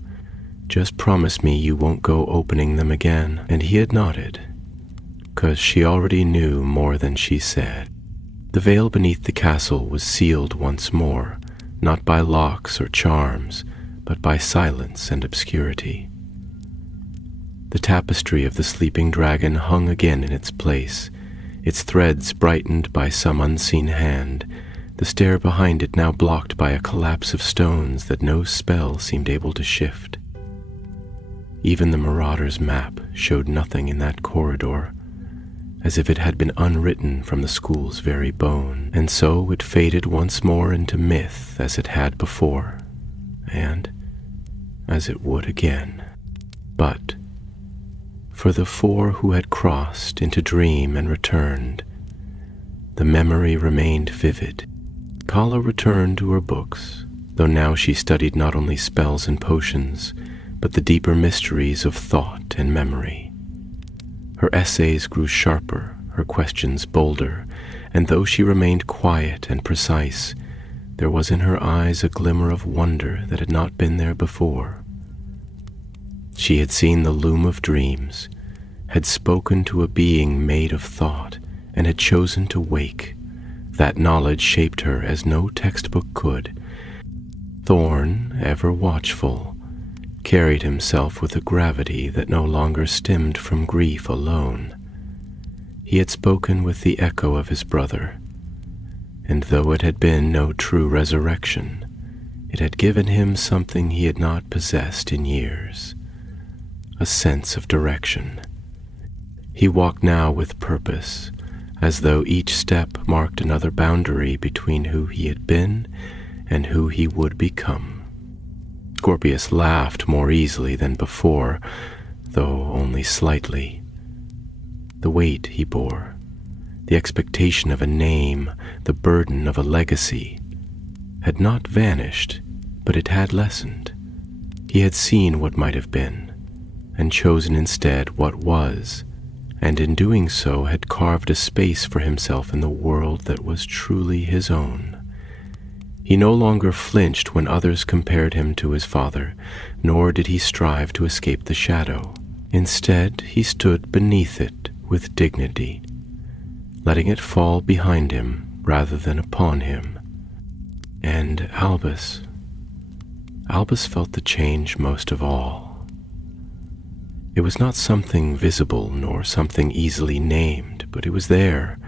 Just promise me you won't go opening them again." And he had nodded, 'cause she already knew more than she said. The veil beneath the castle was sealed once more, not by locks or charms, but by silence and obscurity. The tapestry of the sleeping dragon hung again in its place, its threads brightened by some unseen hand, the stair behind it now blocked by a collapse of stones that no spell seemed able to shift. Even the Marauder's map showed nothing in that corridor, as if it had been unwritten from the school's very bone, and so it faded once more into myth as it had before, and as it would again. But for the 4 who had crossed into dream and returned, the memory remained vivid. Calla returned to her books, though now she studied not only spells and potions, but the deeper mysteries of thought and memory. Her essays grew sharper, her questions bolder, and though she remained quiet and precise, there was in her eyes a glimmer of wonder that had not been there before. She had seen the loom of dreams, had spoken to a being made of thought, and had chosen to wake. That knowledge shaped her as no textbook could. Thorn, ever watchful, carried himself with a gravity that no longer stemmed from grief alone. He had spoken with the echo of his brother, and though it had been no true resurrection, it had given him something he had not possessed in years, a sense of direction. He walked now with purpose, as though each step marked another boundary between who he had been and who he would become. Scorpius laughed more easily than before, though only slightly. The weight he bore, the expectation of a name, the burden of a legacy, had not vanished, but it had lessened. He had seen what might have been, and chosen instead what was, and in doing so had carved a space for himself in the world that was truly his own. He no longer flinched when others compared him to his father, nor did he strive to escape the shadow. Instead, he stood beneath it with dignity, letting it fall behind him rather than upon him. And Albus felt the change most of all. It was not something visible nor something easily named, but it was there,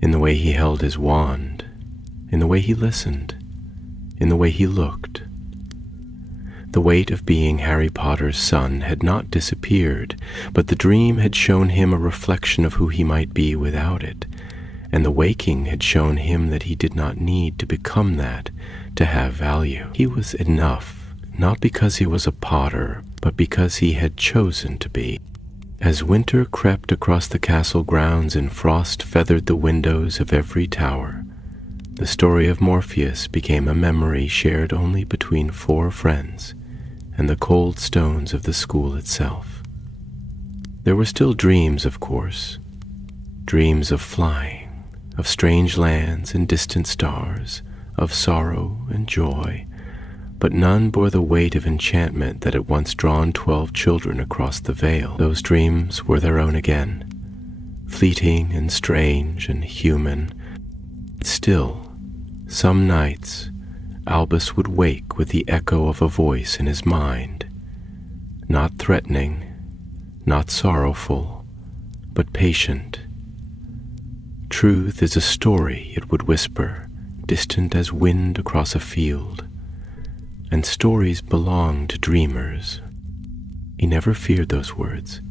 in the way he held his wand, in the way he listened, in the way he looked. The weight of being Harry Potter's son had not disappeared, but the dream had shown him a reflection of who he might be without it, and the waking had shown him that he did not need to become that to have value. He was enough, not because he was a Potter, but because he had chosen to be. As winter crept across the castle grounds and frost feathered the windows of every tower, the story of Morpheus became a memory shared only between 4 friends and the cold stones of the school itself. There were still dreams, of course, dreams of flying, of strange lands and distant stars, of sorrow and joy, but none bore the weight of enchantment that had once drawn 12 children across the veil. Those dreams were their own again, fleeting and strange and human. Still, some nights, Albus would wake with the echo of a voice in his mind, not threatening, not sorrowful, but patient. Truth is a story, it would whisper, distant as wind across a field, and stories belong to dreamers. He never feared those words.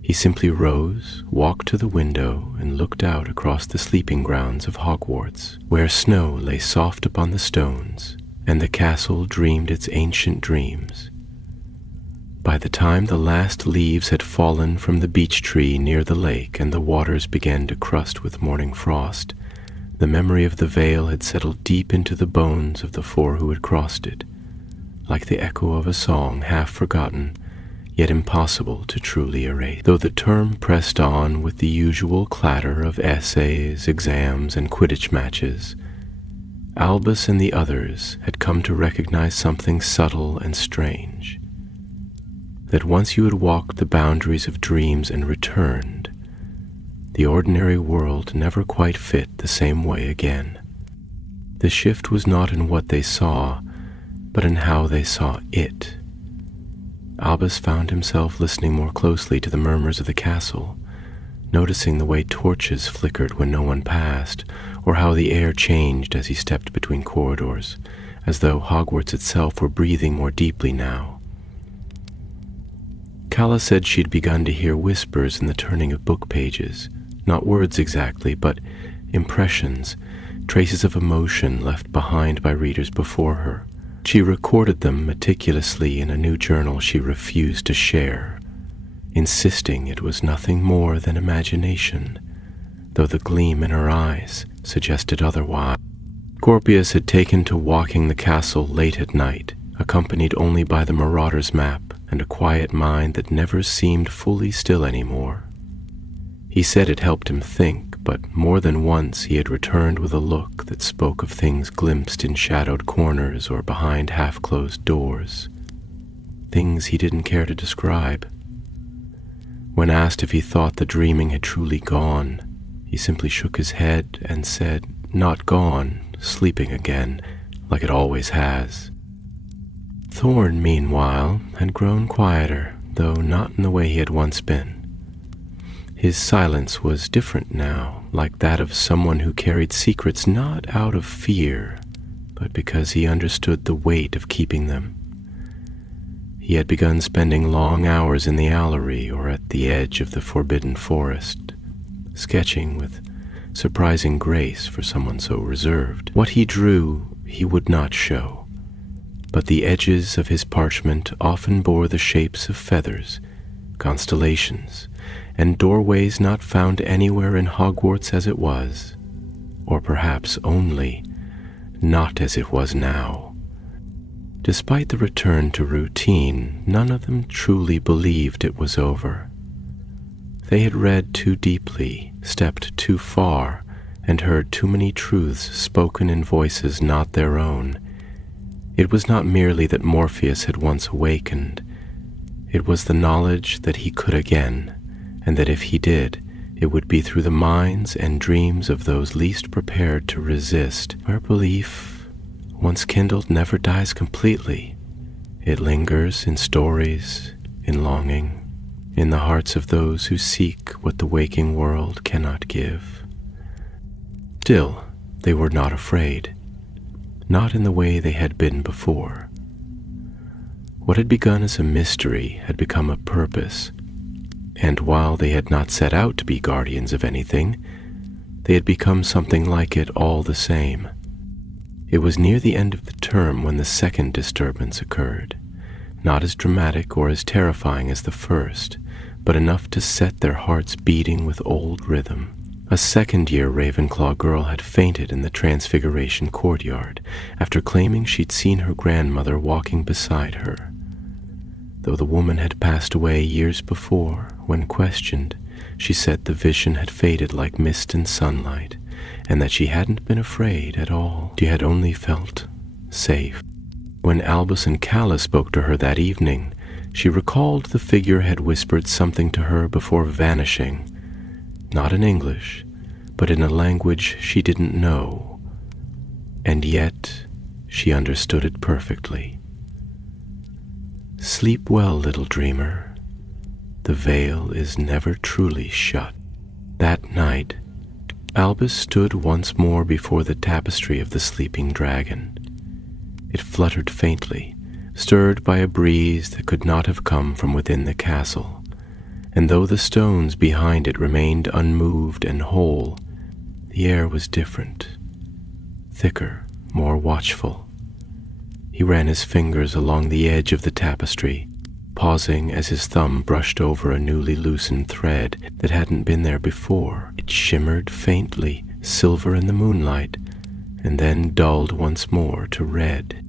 He simply rose, walked to the window, and looked out across the sleeping grounds of Hogwarts, where snow lay soft upon the stones, and the castle dreamed its ancient dreams. By the time the last leaves had fallen from the beech tree near the lake and the waters began to crust with morning frost, the memory of the veil had settled deep into the bones of the 4 who had crossed it, like the echo of a song half forgotten, yet impossible to truly erase. Though the term pressed on with the usual clatter of essays, exams, and Quidditch matches, Albus and the others had come to recognize something subtle and strange. That once you had walked the boundaries of dreams and returned, the ordinary world never quite fit the same way again. The shift was not in what they saw, but in how they saw it. Albus found himself listening more closely to the murmurs of the castle, noticing the way torches flickered when no one passed, or how the air changed as he stepped between corridors, as though Hogwarts itself were breathing more deeply now. Calla said she'd begun to hear whispers in the turning of book pages, not words exactly, but impressions, traces of emotion left behind by readers before her. She recorded them meticulously in a new journal she refused to share, insisting it was nothing more than imagination, though the gleam in her eyes suggested otherwise. Scorpius had taken to walking the castle late at night, accompanied only by the marauder's map and a quiet mind that never seemed fully still anymore. He said it helped him think, but more than once he had returned with a look that spoke of things glimpsed in shadowed corners or behind half-closed doors, things he didn't care to describe. When asked if he thought the dreaming had truly gone, he simply shook his head and said, "Not gone, sleeping again, like it always has." Thorn, meanwhile, had grown quieter, though not in the way he had once been. His silence was different now, like that of someone who carried secrets not out of fear, but because he understood the weight of keeping them. He had begun spending long hours in the Owlery or at the edge of the forbidden forest, sketching with surprising grace for someone so reserved. What he drew he would not show, but the edges of his parchment often bore the shapes of feathers, constellations, and doorways not found anywhere in Hogwarts as it was, or perhaps only not as it was now. Despite the return to routine, none of them truly believed it was over. They had read too deeply, stepped too far, and heard too many truths spoken in voices not their own. It was not merely that Morpheus had once awakened. It was the knowledge that he could again, and that if he did, it would be through the minds and dreams of those least prepared to resist, where belief, once kindled, never dies completely. It lingers in stories, in longing, in the hearts of those who seek what the waking world cannot give. Still, they were not afraid, not in the way they had been before. What had begun as a mystery had become a purpose, and while they had not set out to be guardians of anything, they had become something like it all the same. It was near the end of the term when the second disturbance occurred, not as dramatic or as terrifying as the first, but enough to set their hearts beating with old rhythm. A second-year Ravenclaw girl had fainted in the Transfiguration courtyard after claiming she'd seen her grandmother walking beside her. Though the woman had passed away years before, when questioned, she said the vision had faded like mist in sunlight, and that she hadn't been afraid at all. She had only felt safe. When Albus and Calla spoke to her that evening, she recalled the figure had whispered something to her before vanishing, not in English, but in a language she didn't know, and yet she understood it perfectly. Sleep well, little dreamer. The veil is never truly shut. That night, Albus stood once more before the tapestry of the sleeping dragon. It fluttered faintly, stirred by a breeze that could not have come from within the castle, and though the stones behind it remained unmoved and whole, the air was different, thicker, more watchful. He ran his fingers along the edge of the tapestry, pausing as his thumb brushed over a newly loosened thread that hadn't been there before. It shimmered faintly, silver in the moonlight, and then dulled once more to red.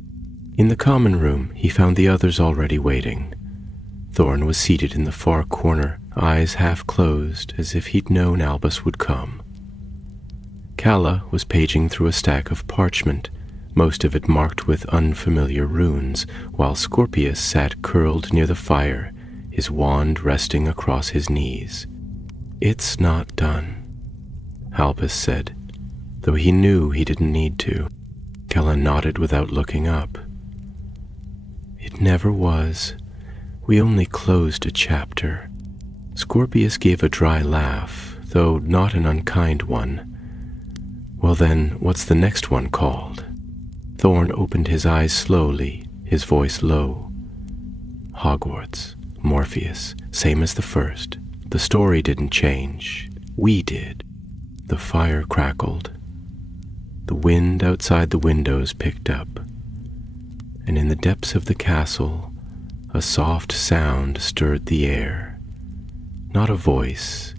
In the common room, he found the others already waiting. Thorn was seated in the far corner, eyes half closed, as if he'd known Albus would come. Calla was paging through a stack of parchment, most of it marked with unfamiliar runes, while Scorpius sat curled near the fire, his wand resting across his knees. "It's not done," Albus said, though he knew he didn't need to. Calla nodded without looking up. "It never was. We only closed a chapter." Scorpius gave a dry laugh, though not an unkind one. "Well then, what's the next one called?" Thorn opened his eyes slowly, his voice low. "Hogwarts, Morpheus, same as the first. The story didn't change. We did." The fire crackled. The wind outside the windows picked up, and in the depths of the castle, a soft sound stirred the air. Not a voice,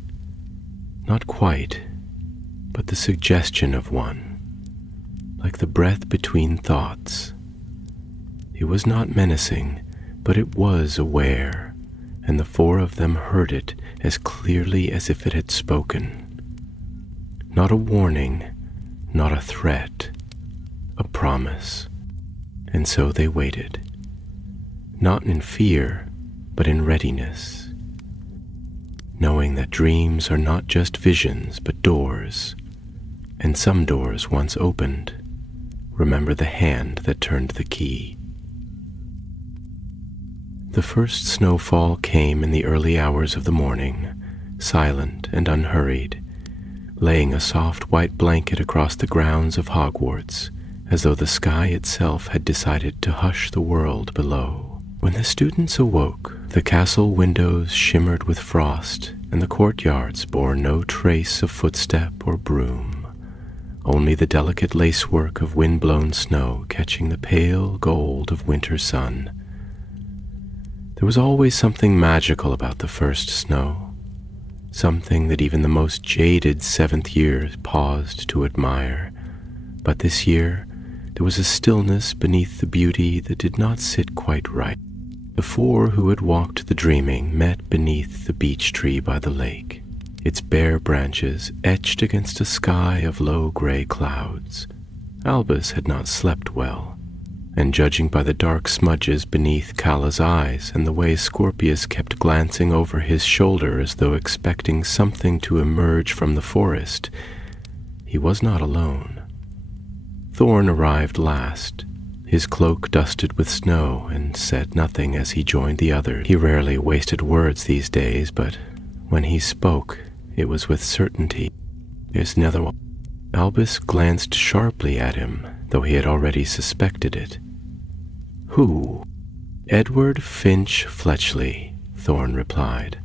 not quite, but the suggestion of one, like the breath between thoughts. It was not menacing, but it was aware, and the four of them heard it as clearly as if it had spoken. Not a warning, not a threat, a promise. And so they waited, not in fear, but in readiness, knowing that dreams are not just visions, but doors, and some doors once opened, remember the hand that turned the key. The first snowfall came in the early hours of the morning, silent and unhurried, laying a soft white blanket across the grounds of Hogwarts, as though the sky itself had decided to hush the world below. When the students awoke, the castle windows shimmered with frost, and the courtyards bore no trace of footstep or broom. only the delicate lacework of wind-blown snow catching the pale gold of winter sun. There was always something magical about the first snow, something that even the most jaded seventh year paused to admire. But this year, there was a stillness beneath the beauty that did not sit quite right. The four who had walked the dreaming met beneath the beech tree by the lake, its bare branches etched against a sky of low gray clouds. Albus had not slept well, and judging by the dark smudges beneath Cala's eyes and the way Scorpius kept glancing over his shoulder as though expecting something to emerge from the forest, he was not alone. Thorn arrived last, his cloak dusted with snow, and said nothing as he joined the others. He rarely wasted words these days, but when he spoke, it was with certainty. "There's another one." Albus glanced sharply at him, though he had already suspected it. "Who?" "Edward Finch Fletchley," Thorn replied.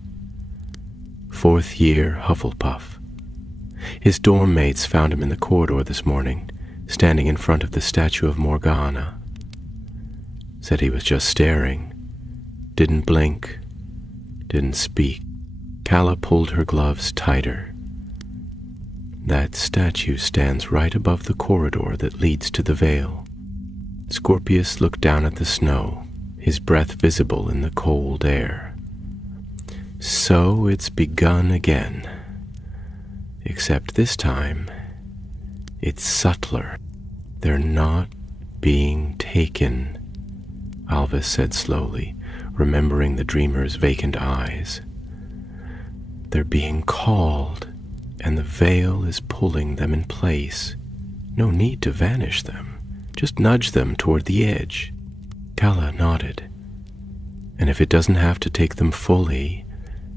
"Fourth year Hufflepuff. His dorm mates found him in the corridor this morning, standing in front of the statue of Morgana. Said he was just staring, didn't blink, didn't speak." Cala pulled her gloves tighter. "That statue stands right above the corridor that leads to the Vale." Scorpius looked down at the snow, his breath visible in the cold air. "So it's begun again. Except this time, it's subtler. They're not being taken," Albus said slowly, remembering the dreamer's vacant eyes. "They're being called, and the veil is pulling them in place. No need to vanish them. Just nudge them toward the edge." Cala nodded. "And if it doesn't have to take them fully,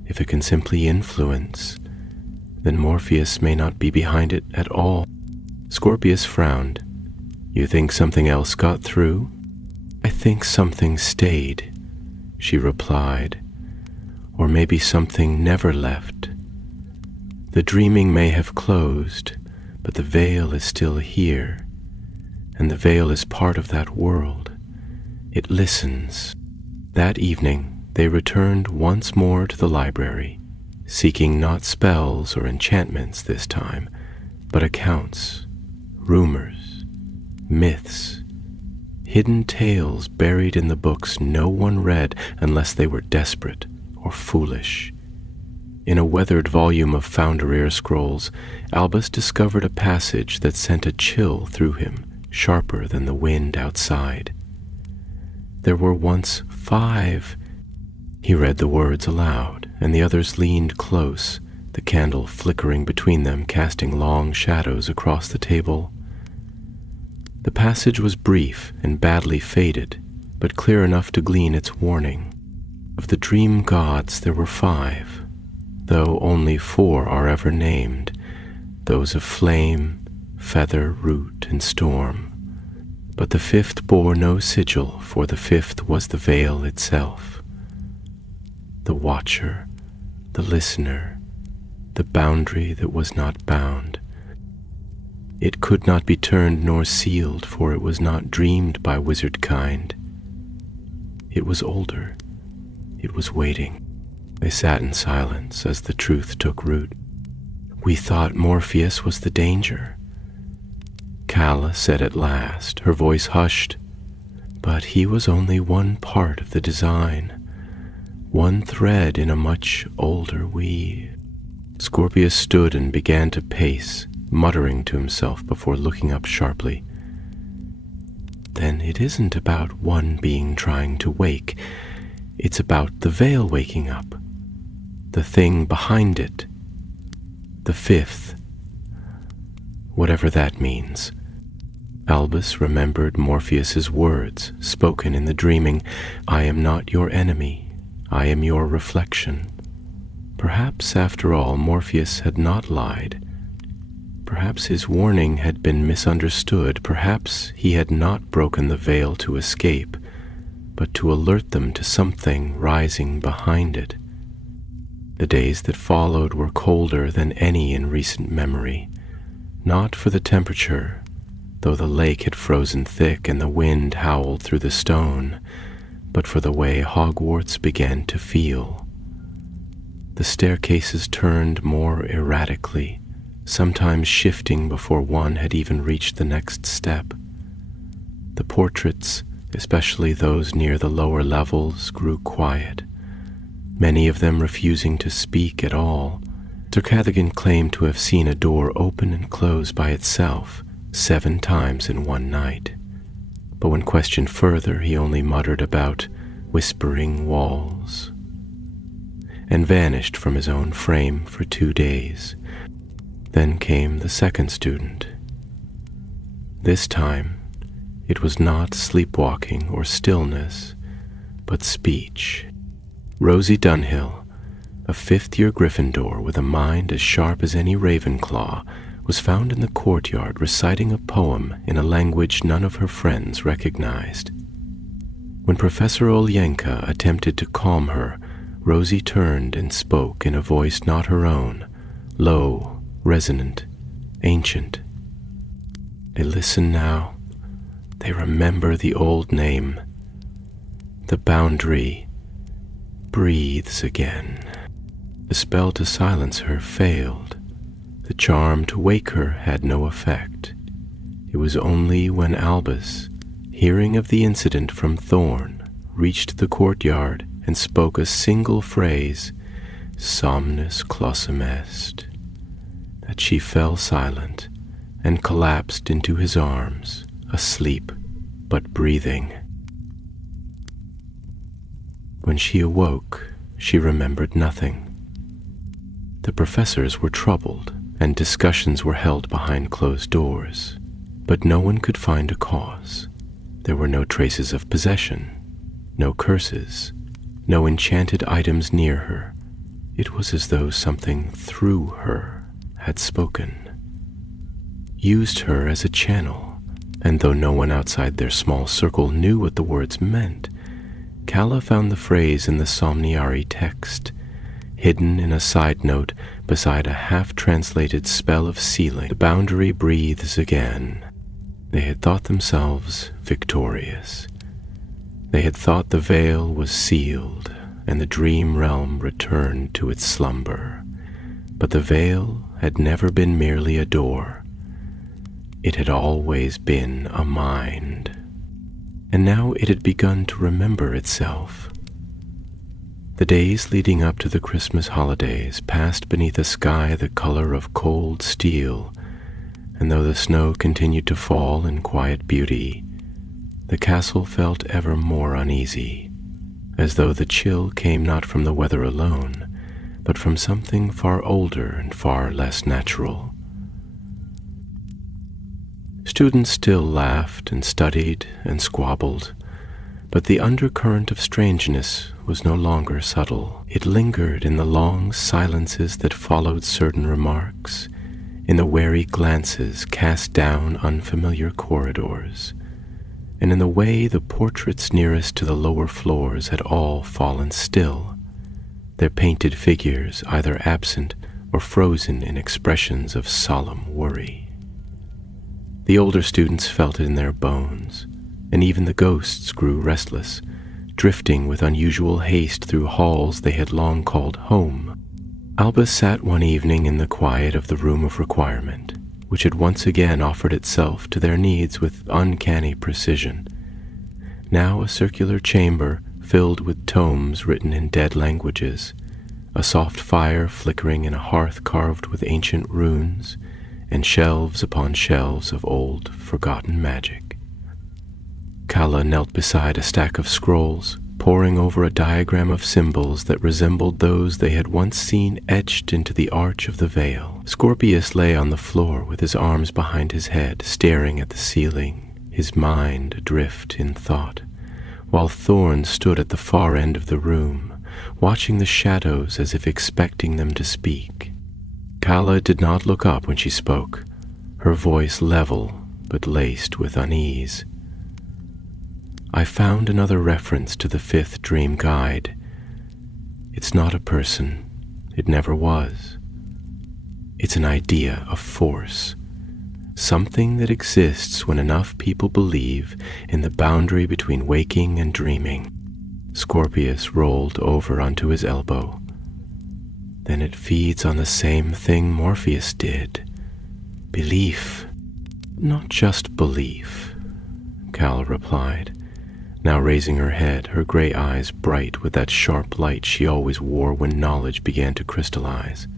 if it can simply influence, then Morpheus may not be behind it at all." Scorpius frowned. "You think something else got through?" "I think something stayed," she replied. "Or maybe something never left. The dreaming may have closed, but the veil is still here, and the veil is part of that world. It listens." That evening, they returned once more to the library, seeking not spells or enchantments this time, but accounts, rumors, myths, hidden tales buried in the books no one read unless they were desperate or foolish. In a weathered volume of Founderier scrolls, Albus discovered a passage that sent a chill through him, sharper than the wind outside. "There were once 5. He read the words aloud, and the others leaned close, the candle flickering between them, casting long shadows across the table. The passage was brief and badly faded, but clear enough to glean its warning. Of the dream gods there were 5, though only 4 are ever named, those of flame, feather, root, and storm. But the 5th bore no sigil, for the 5th was the veil itself. The watcher, the listener, the boundary that was not bound. It could not be turned nor sealed, for it was not dreamed by wizard kind. It was older. It was waiting." They sat in silence as the truth took root. "We thought Morpheus was the danger," Cala said at last, her voice hushed. "But he was only one part of the design, one thread in a much older weave." Scorpius stood and began to pace, muttering to himself before looking up sharply. "Then it isn't about one being trying to wake. It's about the veil waking up. The thing behind it. The 5th. Whatever that means." Albus remembered Morpheus's words, spoken in the dreaming, "I am not your enemy. I am your reflection." Perhaps, after all, Morpheus had not lied. Perhaps his warning had been misunderstood. Perhaps he had not broken the veil to escape, but to alert them to something rising behind it. The days that followed were colder than any in recent memory. not for the temperature, though the lake had frozen thick and the wind howled through the stone, but for the way Hogwarts began to feel. The staircases turned more erratically, sometimes shifting before one had even reached the next step. The portraits, especially those near the lower levels, grew quiet, many of them refusing to speak at all. Sir Cadogan claimed to have seen a door open and close by itself 7 times in one night, but when questioned further, he only muttered about whispering walls and vanished from his own frame for 2 days. Then came the second student. This time, it was not sleepwalking or stillness, but speech. Rosie Dunhill, a 5th-year Gryffindor with a mind as sharp as any Ravenclaw, was found in the courtyard reciting a poem in a language none of her friends recognized. When Professor Olyenka attempted to calm her, Rosie turned and spoke in a voice not her own, low, resonant, ancient. They listen now. They remember the old name. The boundary breathes again. The spell to silence her failed. The charm to wake her had no effect. It was only when Albus, hearing of the incident from Thorn, reached the courtyard and spoke a single phrase, Somnus clausum est, that she fell silent and collapsed into his arms, asleep but breathing. When she awoke, she remembered nothing. The professors were troubled, and discussions were held behind closed doors, but no one could find a cause. There were no traces of possession, no curses, no enchanted items near her. It was as though something through her had spoken, used her as a channel, and though no one outside their small circle knew what the words meant, Calla found the phrase in the Somniari text, hidden in a side note beside a half-translated spell of sealing. The boundary breathes again. They had thought themselves victorious. They had thought the veil was sealed and the dream realm returned to its slumber. But the veil had never been merely a door. It had always been a mind. And now it had begun to remember itself. The days leading up to the Christmas holidays passed beneath a sky the color of cold steel, and though the snow continued to fall in quiet beauty, the castle felt ever more uneasy, as though the chill came not from the weather alone, but from something far older and far less natural. Students still laughed and studied and squabbled, but the undercurrent of strangeness was no longer subtle. It lingered in the long silences that followed certain remarks, in the wary glances cast down unfamiliar corridors, and in the way the portraits nearest to the lower floors had all fallen still, their painted figures either absent or frozen in expressions of solemn worry. The older students felt it in their bones, and even the ghosts grew restless, drifting with unusual haste through halls they had long called home. Albus sat one evening in the quiet of the room of requirement, which had once again offered itself to their needs with uncanny precision. Now a circular chamber filled with tomes written in dead languages, a soft fire flickering in a hearth carved with ancient runes, and shelves upon shelves of old, forgotten magic. Calla knelt beside a stack of scrolls, poring over a diagram of symbols that resembled those they had once seen etched into the arch of the veil. Scorpius lay on the floor with his arms behind his head, staring at the ceiling, his mind adrift in thought, while Thorn stood at the far end of the room, watching the shadows as if expecting them to speak. Calla did not look up when she spoke, her voice level but laced with unease. I found another reference to the 5th dream guide. It's not a person. It never was. It's an idea of force, something that exists when enough people believe in the boundary between waking and dreaming. Scorpius rolled over onto his elbow. Then it feeds on the same thing Morpheus did. Belief. Not just belief, Cal replied, now raising her head, her gray eyes bright with that sharp light she always wore when knowledge began to crystallize.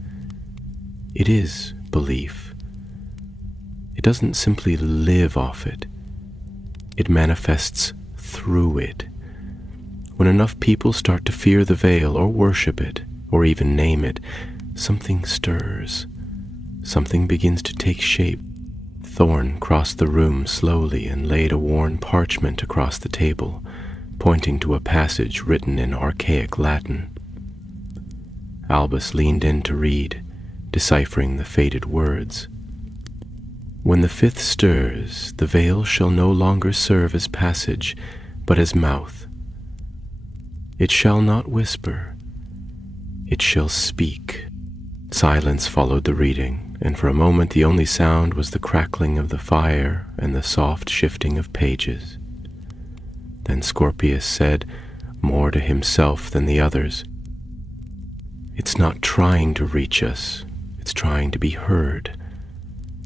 It is belief. It doesn't simply live off it. It manifests through it. When enough people start to fear the veil or worship it, or even name it, something stirs. Something begins to take shape. Thorne crossed the room slowly and laid a worn parchment across the table, pointing to a passage written in archaic Latin. Albus leaned in to read, deciphering the faded words. When the fifth stirs, the veil shall no longer serve as passage, but as mouth. It shall not whisper. It shall speak. Silence followed the reading, and for a moment the only sound was the crackling of the fire and the soft shifting of pages. Then Scorpius said, more to himself than the others, "It's not trying to reach us. It's trying to be heard.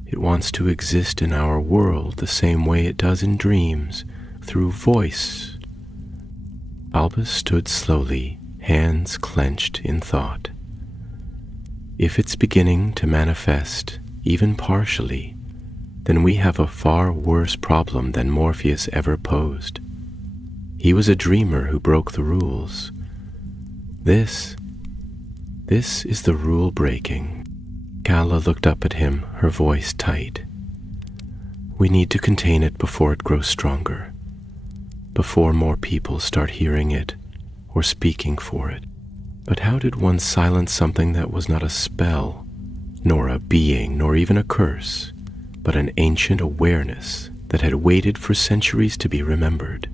It wants to exist in our world the same way it does in dreams, through voice." Albus stood slowly, hands clenched in thought. If it's beginning to manifest, even partially, then we have a far worse problem than Morpheus ever posed. He was a dreamer who broke the rules. This is the rule breaking. Calla looked up at him, her voice tight. We need to contain it before it grows stronger, before more people start hearing it or speaking for it. But how did one silence something that was not a spell, nor a being, nor even a curse, but an ancient awareness that had waited for centuries to be remembered?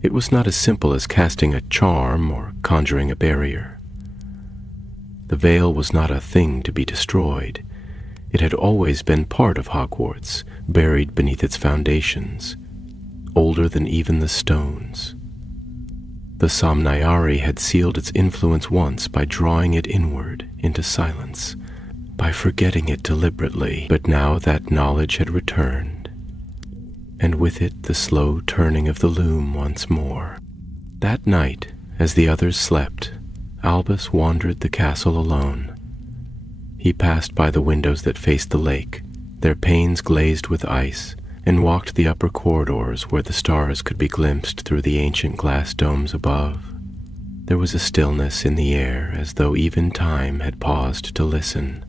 It was not as simple as casting a charm or conjuring a barrier. The veil was not a thing to be destroyed. It had always been part of Hogwarts, buried beneath its foundations, older than even the stones. The Somniari had sealed its influence once by drawing it inward into silence, by forgetting it deliberately, but now that knowledge had returned, and with it the slow turning of the loom once more. That night, as the others slept, Albus wandered the castle alone. He passed by the windows that faced the lake, their panes glazed with ice, and walked the upper corridors where the stars could be glimpsed through the ancient glass domes above. There was a stillness in the air, as though even time had paused to listen.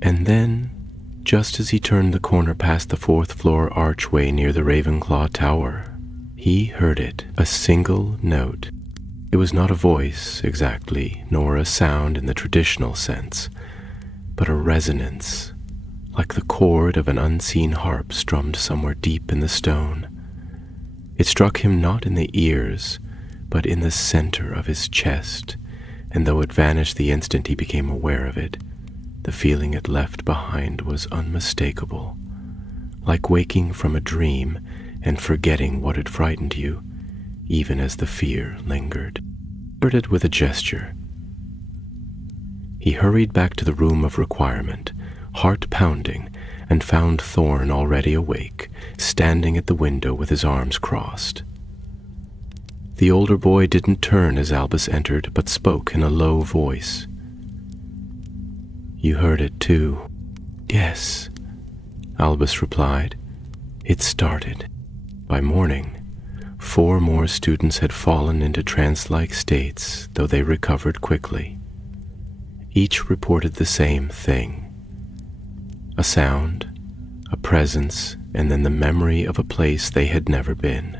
And then, just as he turned the corner past the fourth-floor archway near the Ravenclaw Tower, he heard it, a single note. It was not a voice, exactly, nor a sound in the traditional sense, but a resonance, like the chord of an unseen harp strummed somewhere deep in the stone. It struck him not in the ears, but in the center of his chest, and though it vanished the instant he became aware of it, the feeling it left behind was unmistakable, like waking from a dream and forgetting what had frightened you, even as the fear lingered. He heard it with a gesture. He hurried back to the room of requirement, heart pounding, and found Thorne already awake, standing at the window with his arms crossed. The older boy didn't turn as Albus entered, but spoke in a low voice. "You heard it too." "Yes," Albus replied. It started. By morning, 4 more students had fallen into trance-like states, though they recovered quickly. Each reported the same thing. A sound, a presence, and then the memory of a place they had never been.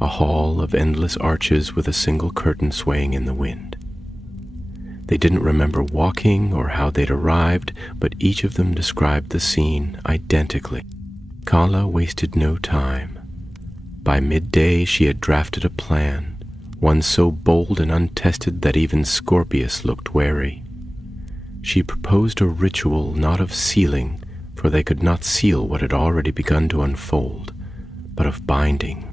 A hall of endless arches with a single curtain swaying in the wind. They didn't remember walking or how they'd arrived, but each of them described the scene identically. Calla wasted no time. By midday she had drafted a plan, one so bold and untested that even Scorpius looked wary. She proposed a ritual not of sealing, for they could not seal what had already begun to unfold, but of binding.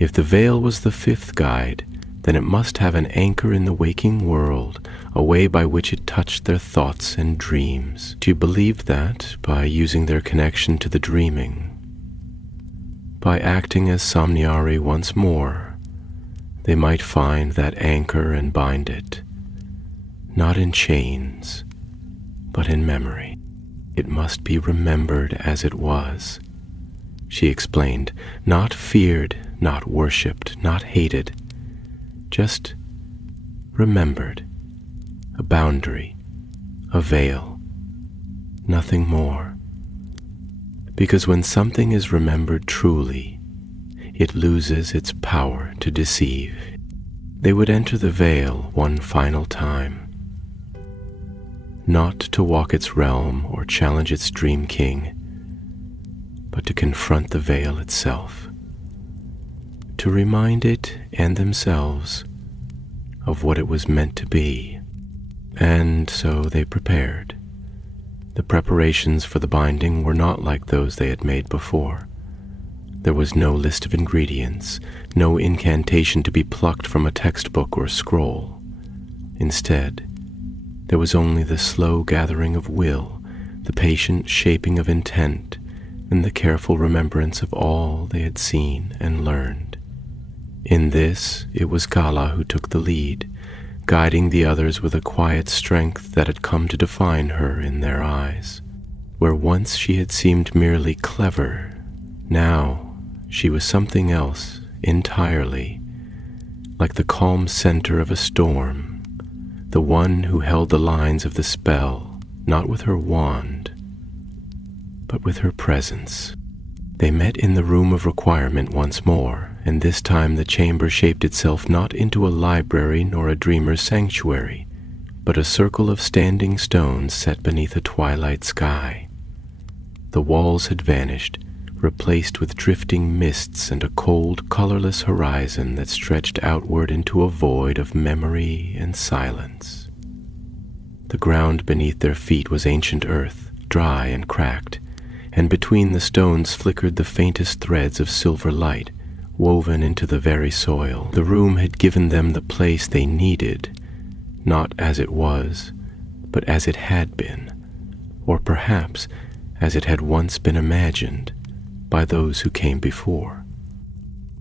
If the veil was the fifth guide, then it must have an anchor in the waking world, a way by which it touched their thoughts and dreams. She believed that, by using their connection to the dreaming, by acting as somniari once more, they might find that anchor and bind it, not in chains, but in memory. It must be remembered as it was, she explained, not feared, not worshipped, not hated, just remembered, a boundary, a veil, nothing more. Because when something is remembered truly, it loses its power to deceive. They would enter the veil one final time, not to walk its realm or challenge its dream king, but to confront the veil itself, to remind it and themselves of what it was meant to be. And so they prepared. The preparations for the binding were not like those they had made before. There was no list of ingredients, no incantation to be plucked from a textbook or scroll. Instead, there was only the slow gathering of will, the patient shaping of intent, and the careful remembrance of all they had seen and learned. In this, it was Kala who took the lead, guiding the others with a quiet strength that had come to define her in their eyes. Where once she had seemed merely clever, now she was something else entirely, like the calm center of a storm, the one who held the lines of the spell, not with her wand, but with her presence. They met in the room of requirement once more, and this time the chamber shaped itself not into a library nor a dreamer's sanctuary, but a circle of standing stones set beneath a twilight sky. The walls had vanished, replaced with drifting mists and a cold, colorless horizon that stretched outward into a void of memory and silence. The ground beneath their feet was ancient earth, dry and cracked, and between the stones flickered the faintest threads of silver light, woven into the very soil. The room had given them the place they needed, not as it was, but as it had been, or perhaps as it had once been imagined by those who came before.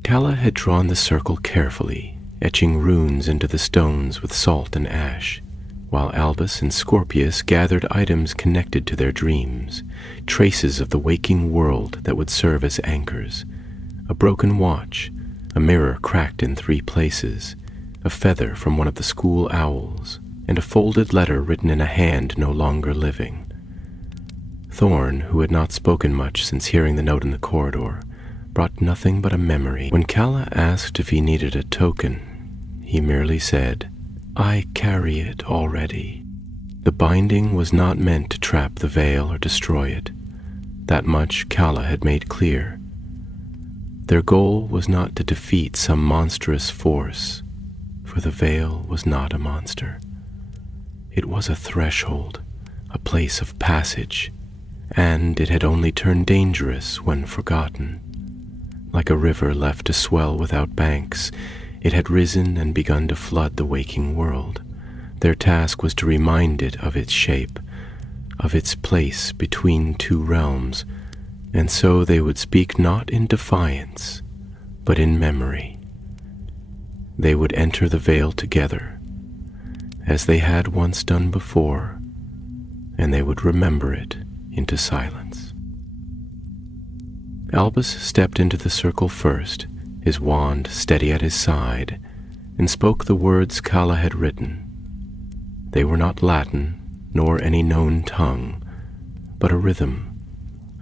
Kala had drawn the circle carefully, etching runes into the stones with salt and ash, while Albus and Scorpius gathered items connected to their dreams, traces of the waking world that would serve as anchors: a broken watch, a mirror cracked in 3 places, a feather from one of the school owls, and a folded letter written in a hand no longer living. Thorn, who had not spoken much since hearing the note in the corridor, brought nothing but a memory. When Kala asked if he needed a token, he merely said, "I carry it already." The binding was not meant to trap the veil or destroy it. That much Kala had made clear. Their goal was not to defeat some monstrous force, for the veil was not a monster. It was a threshold, a place of passage, and it had only turned dangerous when forgotten. Like a river left to swell without banks, it had risen and begun to flood the waking world. Their task was to remind it of its shape, of its place between 2 realms, and so they would speak not in defiance, but in memory. They would enter the veil together, as they had once done before, and they would remember it into silence. Albus stepped into the circle first, his wand steady at his side, and spoke the words Kala had written. They were not Latin, nor any known tongue, but a rhythm,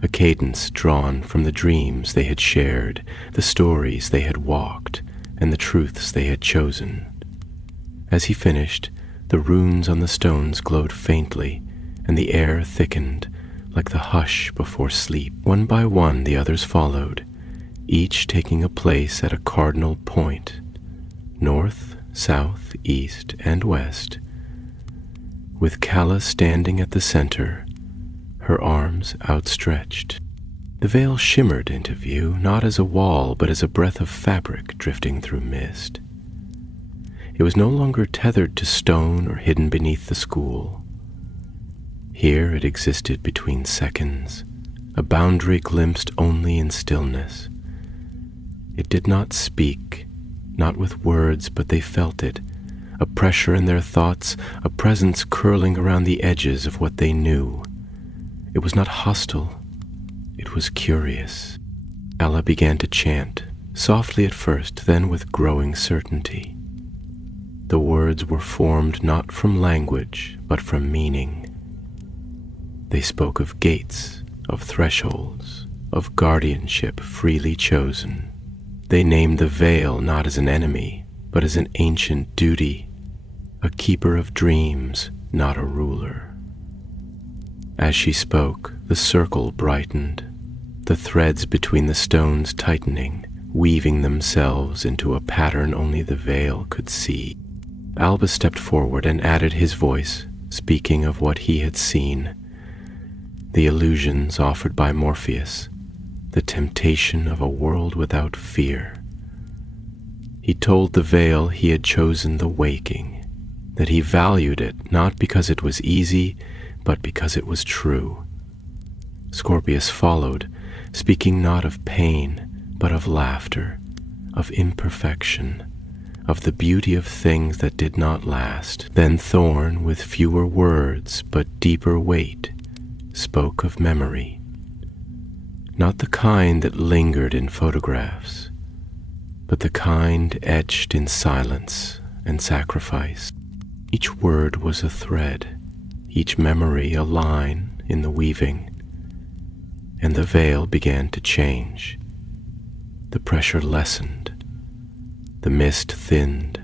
a cadence drawn from the dreams they had shared, the stories they had walked, and the truths they had chosen. As he finished, the runes on the stones glowed faintly, and the air thickened, like the hush before sleep. One by one the others followed, each taking a place at a cardinal point, north, south, east, and west, with Kala standing at the center, her arms outstretched. The veil shimmered into view, not as a wall, but as a breath of fabric drifting through mist. It was no longer tethered to stone or hidden beneath the school. Here it existed between seconds, a boundary glimpsed only in stillness. It did not speak, not with words, but they felt it, a pressure in their thoughts, a presence curling around the edges of what they knew. It was not hostile, it was curious. Ella began to chant, softly at first, then with growing certainty. The words were formed not from language, but from meaning. They spoke of gates, of thresholds, of guardianship freely chosen. They named the veil not as an enemy, but as an ancient duty, a keeper of dreams, not a ruler. As she spoke, the circle brightened, the threads between the stones tightening, weaving themselves into a pattern only the veil could see. Albus stepped forward and added his voice, speaking of what he had seen, the illusions offered by Morpheus, the temptation of a world without fear. He told the veil he had chosen the waking, that he valued it not because it was easy, but because it was true. Scorpius followed, speaking not of pain, but of laughter, of imperfection, of the beauty of things that did not last. Then Thorn, with fewer words but deeper weight, spoke of memory, not the kind that lingered in photographs, but the kind etched in silence and sacrifice. Each word was a thread, each memory a line in the weaving, and the veil began to change. The pressure lessened, the mist thinned.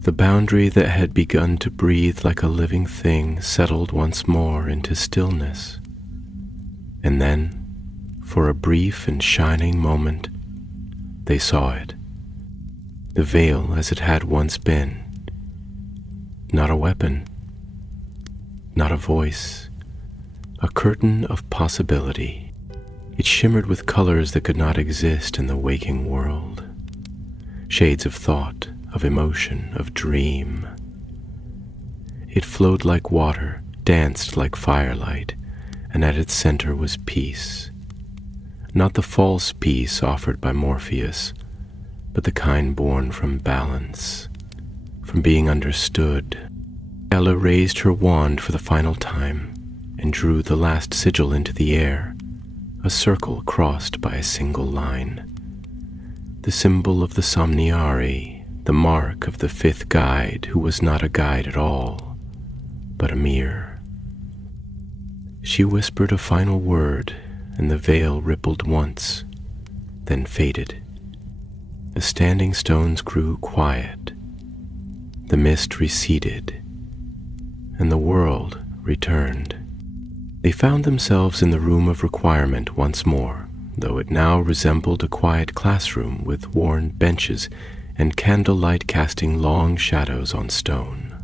The boundary that had begun to breathe like a living thing settled once more into stillness. And then, for a brief and shining moment, they saw it. The veil as it had once been. Not a weapon, not a voice, a curtain of possibility. It shimmered with colors that could not exist in the waking world. Shades of thought, of emotion, of dream. It flowed like water, danced like firelight, and at its center was peace. Not the false peace offered by Morpheus, but the kind born from balance, from being understood. Ella raised her wand for the final time and drew the last sigil into the air, a circle crossed by a single line. The symbol of the Somniari, the mark of the fifth guide who was not a guide at all, but a mirror. She whispered a final word, and the veil rippled once, then faded. The standing stones grew quiet, the mist receded, and the world returned. They found themselves in the room of requirement once more, though it now resembled a quiet classroom with worn benches and candlelight casting long shadows on stone.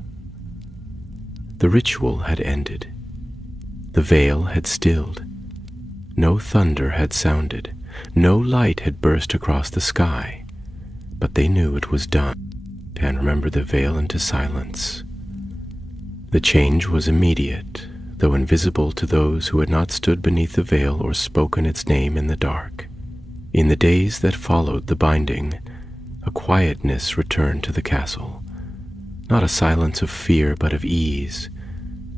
The ritual had ended. The veil had stilled. No thunder had sounded. No light had burst across the sky. But they knew it was done, and remembered the veil into silence. The change was immediate, though invisible to those who had not stood beneath the veil or spoken its name in the dark. In the days that followed the binding, a quietness returned to the castle, not a silence of fear but of ease,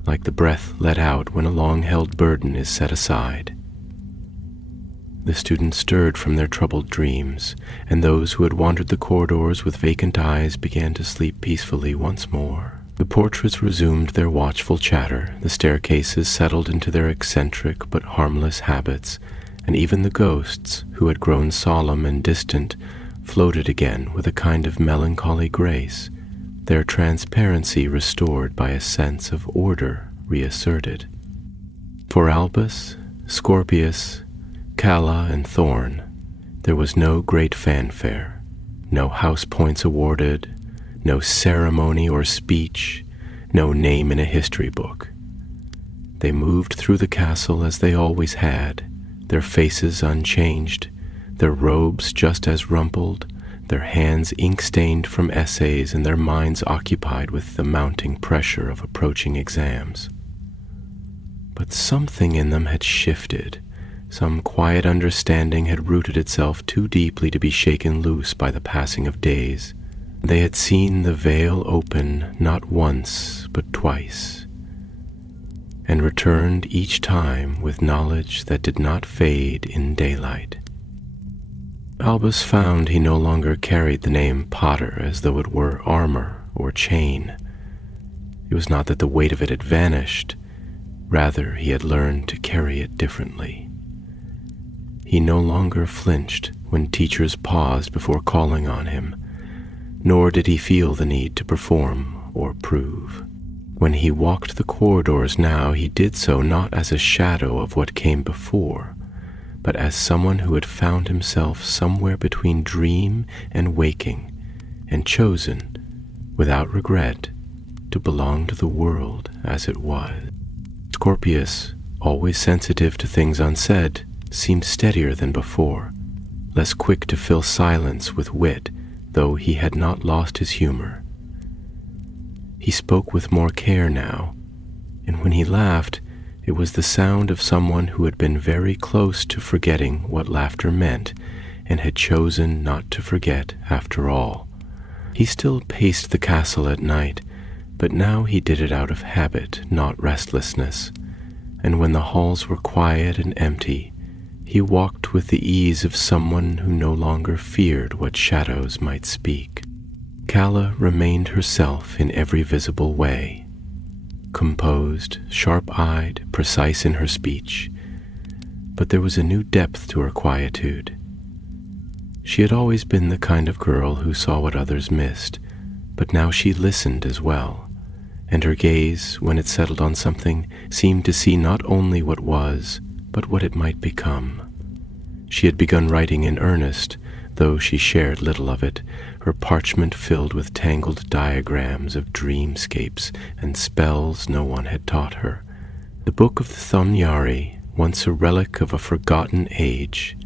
like the breath let out when a long-held burden is set aside. The students stirred from their troubled dreams, and those who had wandered the corridors with vacant eyes began to sleep peacefully once more. The portraits resumed their watchful chatter, the staircases settled into their eccentric but harmless habits, and even the ghosts, who had grown solemn and distant, floated again with a kind of melancholy grace, their transparency restored by a sense of order reasserted. For Albus, Scorpius, Calla, and Thorn, there was no great fanfare, no house points awarded, no ceremony or speech, no name in a history book. They moved through the castle as they always had, their faces unchanged, their robes just as rumpled, their hands ink-stained from essays and their minds occupied with the mounting pressure of approaching exams. But something in them had shifted. Some quiet understanding had rooted itself too deeply to be shaken loose by the passing of days. They had seen the veil open not once but twice, and returned each time with knowledge that did not fade in daylight. Albus found he no longer carried the name Potter as though it were armor or chain. It was not that the weight of it had vanished, rather he had learned to carry it differently. He no longer flinched when teachers paused before calling on him, nor did he feel the need to perform or prove. When he walked the corridors now, he did so not as a shadow of what came before, but as someone who had found himself somewhere between dream and waking, and chosen, without regret, to belong to the world as it was. Scorpius, always sensitive to things unsaid, seemed steadier than before, less quick to fill silence with wit, though he had not lost his humor. He spoke with more care now, and when he laughed, it was the sound of someone who had been very close to forgetting what laughter meant and had chosen not to forget after all. He still paced the castle at night, but now he did it out of habit, not restlessness, and when the halls were quiet and empty, he walked with the ease of someone who no longer feared what shadows might speak. Calla remained herself in every visible way, composed, sharp-eyed, precise in her speech, but there was a new depth to her quietude. She had always been the kind of girl who saw what others missed, but now she listened as well, and her gaze, when it settled on something, seemed to see not only what was, but what it might become. She had begun writing in earnest, though she shared little of it, her parchment filled with tangled diagrams of dreamscapes and spells no one had taught her. The Book of the Thomnari, once a relic of a forgotten age,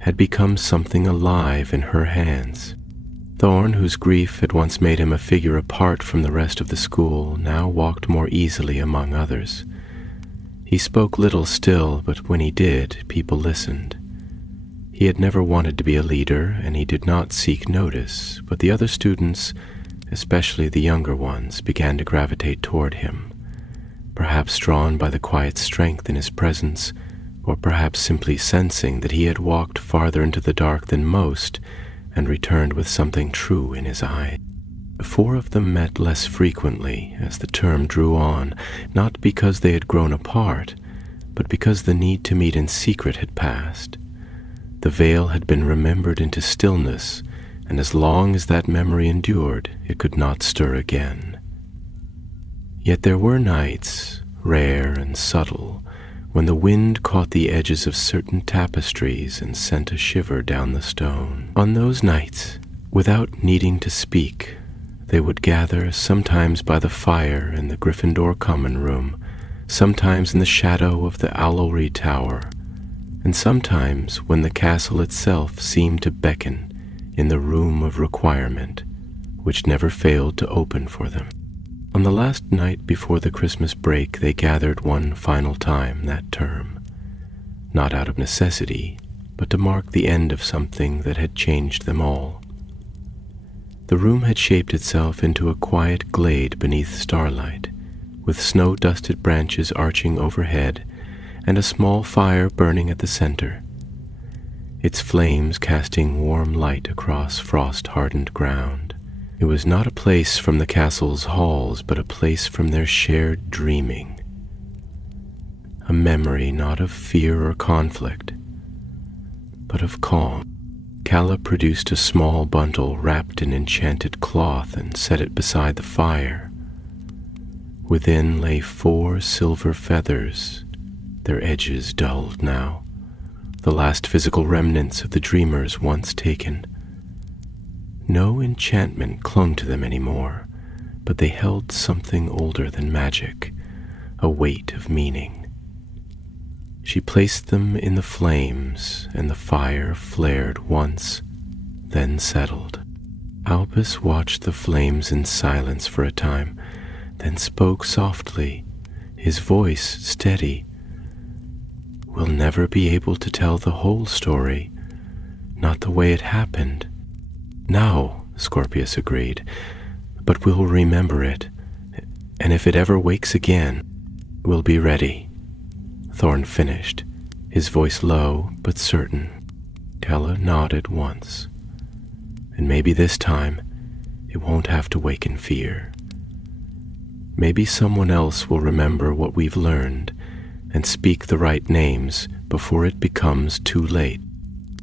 had become something alive in her hands. Thorn, whose grief had once made him a figure apart from the rest of the school, now walked more easily among others. He spoke little still, but when he did, people listened. He had never wanted to be a leader, and he did not seek notice, but the other students, especially the younger ones, began to gravitate toward him, perhaps drawn by the quiet strength in his presence, or perhaps simply sensing that he had walked farther into the dark than most and returned with something true in his eye. The four of them met less frequently as the term drew on, not because they had grown apart, but because the need to meet in secret had passed. The veil had been remembered into stillness, and as long as that memory endured, it could not stir again. Yet there were nights, rare and subtle, when the wind caught the edges of certain tapestries and sent a shiver down the stone. On those nights, without needing to speak, they would gather, sometimes by the fire in the Gryffindor common room, sometimes in the shadow of the owlry tower, and sometimes when the castle itself seemed to beckon in the room of requirement, which never failed to open for them. On the last night before the Christmas break, they gathered one final time that term, not out of necessity, but to mark the end of something that had changed them all. The room had shaped itself into a quiet glade beneath starlight, with snow-dusted branches arching overhead and a small fire burning at the center, its flames casting warm light across frost-hardened ground. It was not a place from the castle's halls, but a place from their shared dreaming. A memory not of fear or conflict, but of calm. Calla produced a small bundle wrapped in enchanted cloth and set it beside the fire. Within lay 4 silver feathers, their edges dulled now, the last physical remnants of the dreamers once taken. No enchantment clung to them anymore, but they held something older than magic, a weight of meaning. She placed them in the flames, and the fire flared once, then settled. Albus watched the flames in silence for a time, then spoke softly, his voice steady. "We'll never be able to tell the whole story, not the way it happened." "No," Scorpius agreed, "but we'll remember it, and if it ever wakes again, we'll be ready." Thorn finished, his voice low but certain. Kella nodded once. "And maybe this time, it won't have to wake in fear. Maybe someone else will remember what we've learned and speak the right names before it becomes too late."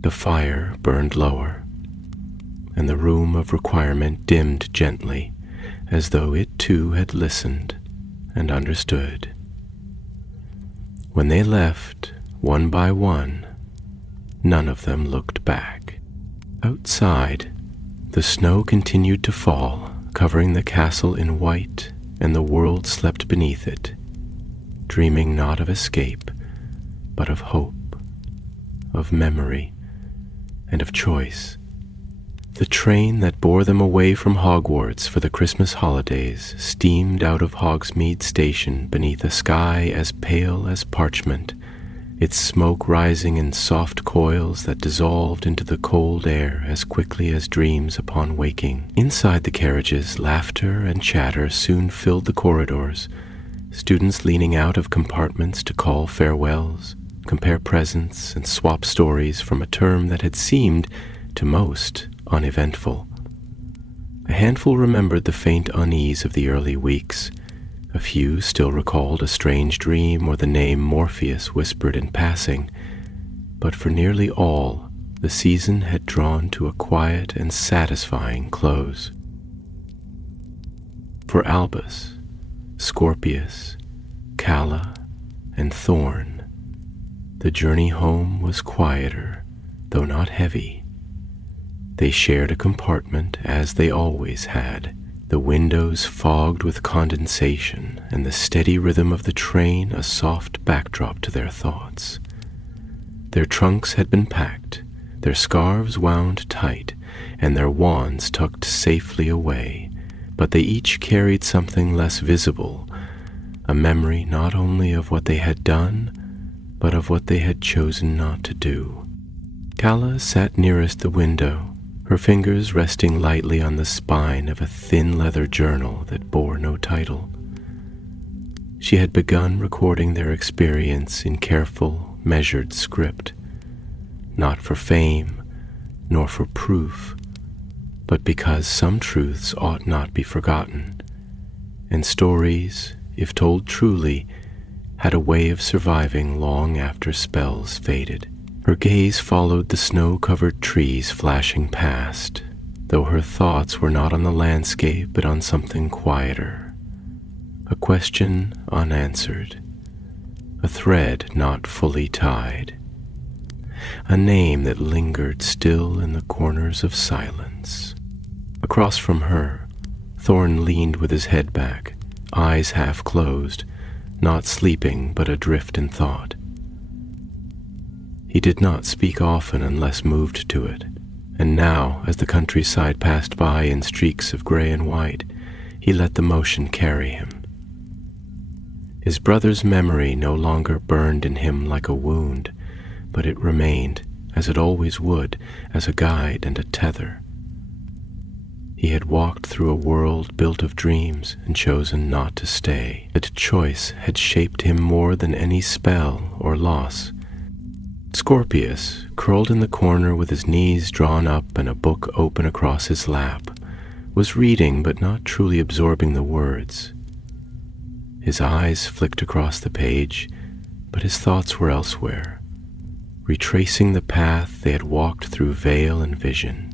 The fire burned lower, and the room of requirement dimmed gently, as though it too had listened and understood. When they left, one by one, none of them looked back. Outside, the snow continued to fall, covering the castle in white, and the world slept beneath it, dreaming not of escape, but of hope, of memory, and of choice. The train that bore them away from Hogwarts for the Christmas holidays steamed out of Hogsmeade Station beneath a sky as pale as parchment, its smoke rising in soft coils that dissolved into the cold air as quickly as dreams upon waking. Inside the carriages, laughter and chatter soon filled the corridors, students leaning out of compartments to call farewells, compare presents, and swap stories from a term that had seemed, to most, uneventful. A handful remembered the faint unease of the early weeks. A few still recalled a strange dream or the name Morpheus whispered in passing, but for nearly all, the season had drawn to a quiet and satisfying close. For Albus, Scorpius, Calla, and Thorn, the journey home was quieter, though not heavy. They shared a compartment as they always had, the windows fogged with condensation and the steady rhythm of the train a soft backdrop to their thoughts. Their trunks had been packed, their scarves wound tight, and their wands tucked safely away, but they each carried something less visible, a memory not only of what they had done, but of what they had chosen not to do. Calla sat nearest the window, her fingers resting lightly on the spine of a thin leather journal that bore no title. She had begun recording their experience in careful, measured script, not for fame, nor for proof, but because some truths ought not be forgotten, and stories, if told truly, had a way of surviving long after spells faded. Her gaze followed the snow-covered trees flashing past, though her thoughts were not on the landscape but on something quieter. A question unanswered, a thread not fully tied, a name that lingered still in the corners of silence. Across from her, Thorn leaned with his head back, eyes half closed, not sleeping but adrift in thought. He did not speak often unless moved to it, and now, as the countryside passed by in streaks of gray and white, he let the motion carry him. His brother's memory no longer burned in him like a wound, but it remained, as it always would, as a guide and a tether. He had walked through a world built of dreams and chosen not to stay. That choice had shaped him more than any spell or loss. Scorpius, curled in the corner with his knees drawn up and a book open across his lap, was reading but not truly absorbing the words. His eyes flicked across the page, but his thoughts were elsewhere, retracing the path they had walked through veil and vision.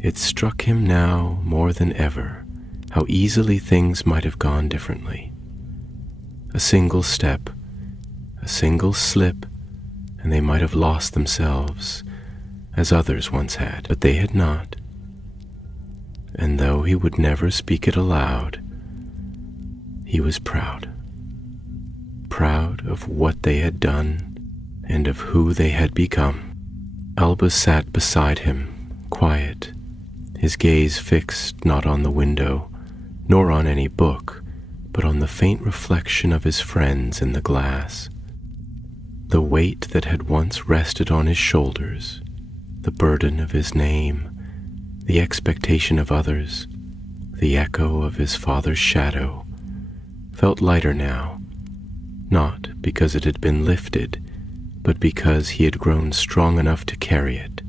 It struck him now more than ever how easily things might have gone differently. A single step, a single slip, and they might have lost themselves, as others once had, but they had not. And though he would never speak it aloud, he was proud. proud of what they had done and of who they had become. Albus sat beside him, quiet, his gaze fixed not on the window, nor on any book, but on the faint reflection of his friends in the glass. The weight that had once rested on his shoulders, the burden of his name, the expectation of others, the echo of his father's shadow, felt lighter now, not because it had been lifted, but because he had grown strong enough to carry it.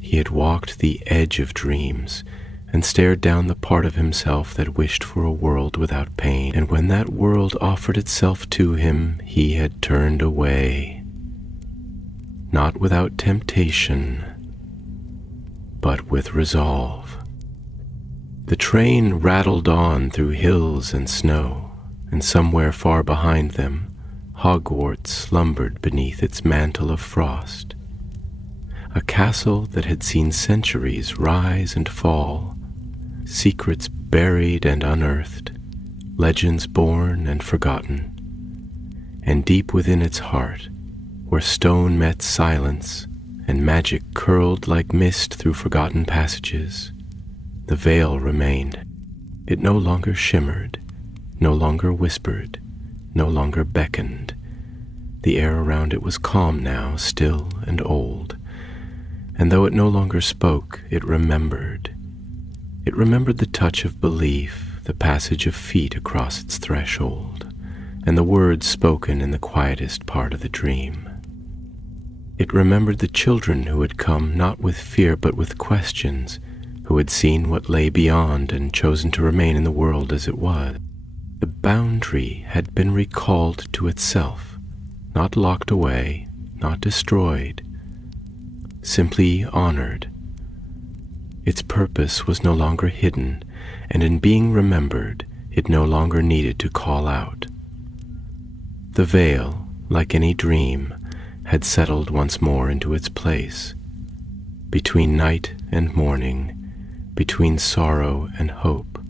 He had walked the edge of dreams and stared down the part of himself that wished for a world without pain, and when that world offered itself to him, he had turned away, not without temptation, but with resolve. The train rattled on through hills and snow, and somewhere far behind them, Hogwarts slumbered beneath its mantle of frost. A castle that had seen centuries rise and fall, secrets buried and unearthed, legends born and forgotten. And deep within its heart, where stone met silence and magic curled like mist through forgotten passages, the veil remained. It no longer shimmered, no longer whispered, no longer beckoned. The air around it was calm now, still and old. And though it no longer spoke, it remembered. It remembered the touch of belief, the passage of feet across its threshold, and the words spoken in the quietest part of the dream. It remembered the children who had come not with fear but with questions, who had seen what lay beyond and chosen to remain in the world as it was. The boundary had been recalled to itself, not locked away, not destroyed, simply honored. Its purpose was no longer hidden, and in being remembered, it no longer needed to call out. The veil, like any dream, had settled once more into its place, between night and morning, between sorrow and hope,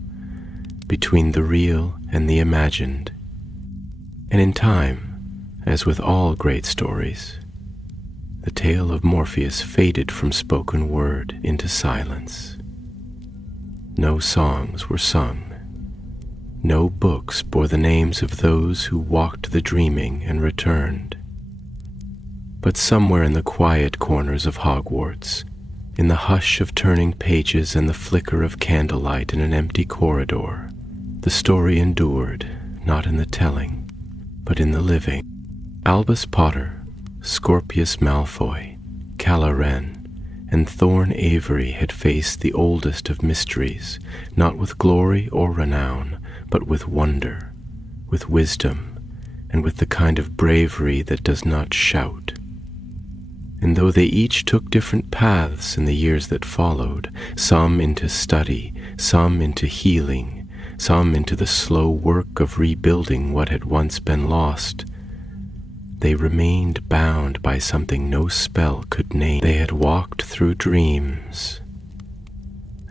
between the real and the imagined. And in time, as with all great stories, the tale of Morpheus faded from spoken word into silence. No songs were sung. No books bore the names of those who walked the dreaming and returned. But somewhere in the quiet corners of Hogwarts, in the hush of turning pages and the flicker of candlelight in an empty corridor, the story endured, not in the telling, but in the living. Albus Potter, Scorpius Malfoy, Calla Wren, and Thorn Avery had faced the oldest of mysteries, not with glory or renown, but with wonder, with wisdom, and with the kind of bravery that does not shout. And though they each took different paths in the years that followed, some into study, some into healing, some into the slow work of rebuilding what had once been lost, they remained bound by something no spell could name. They had walked through dreams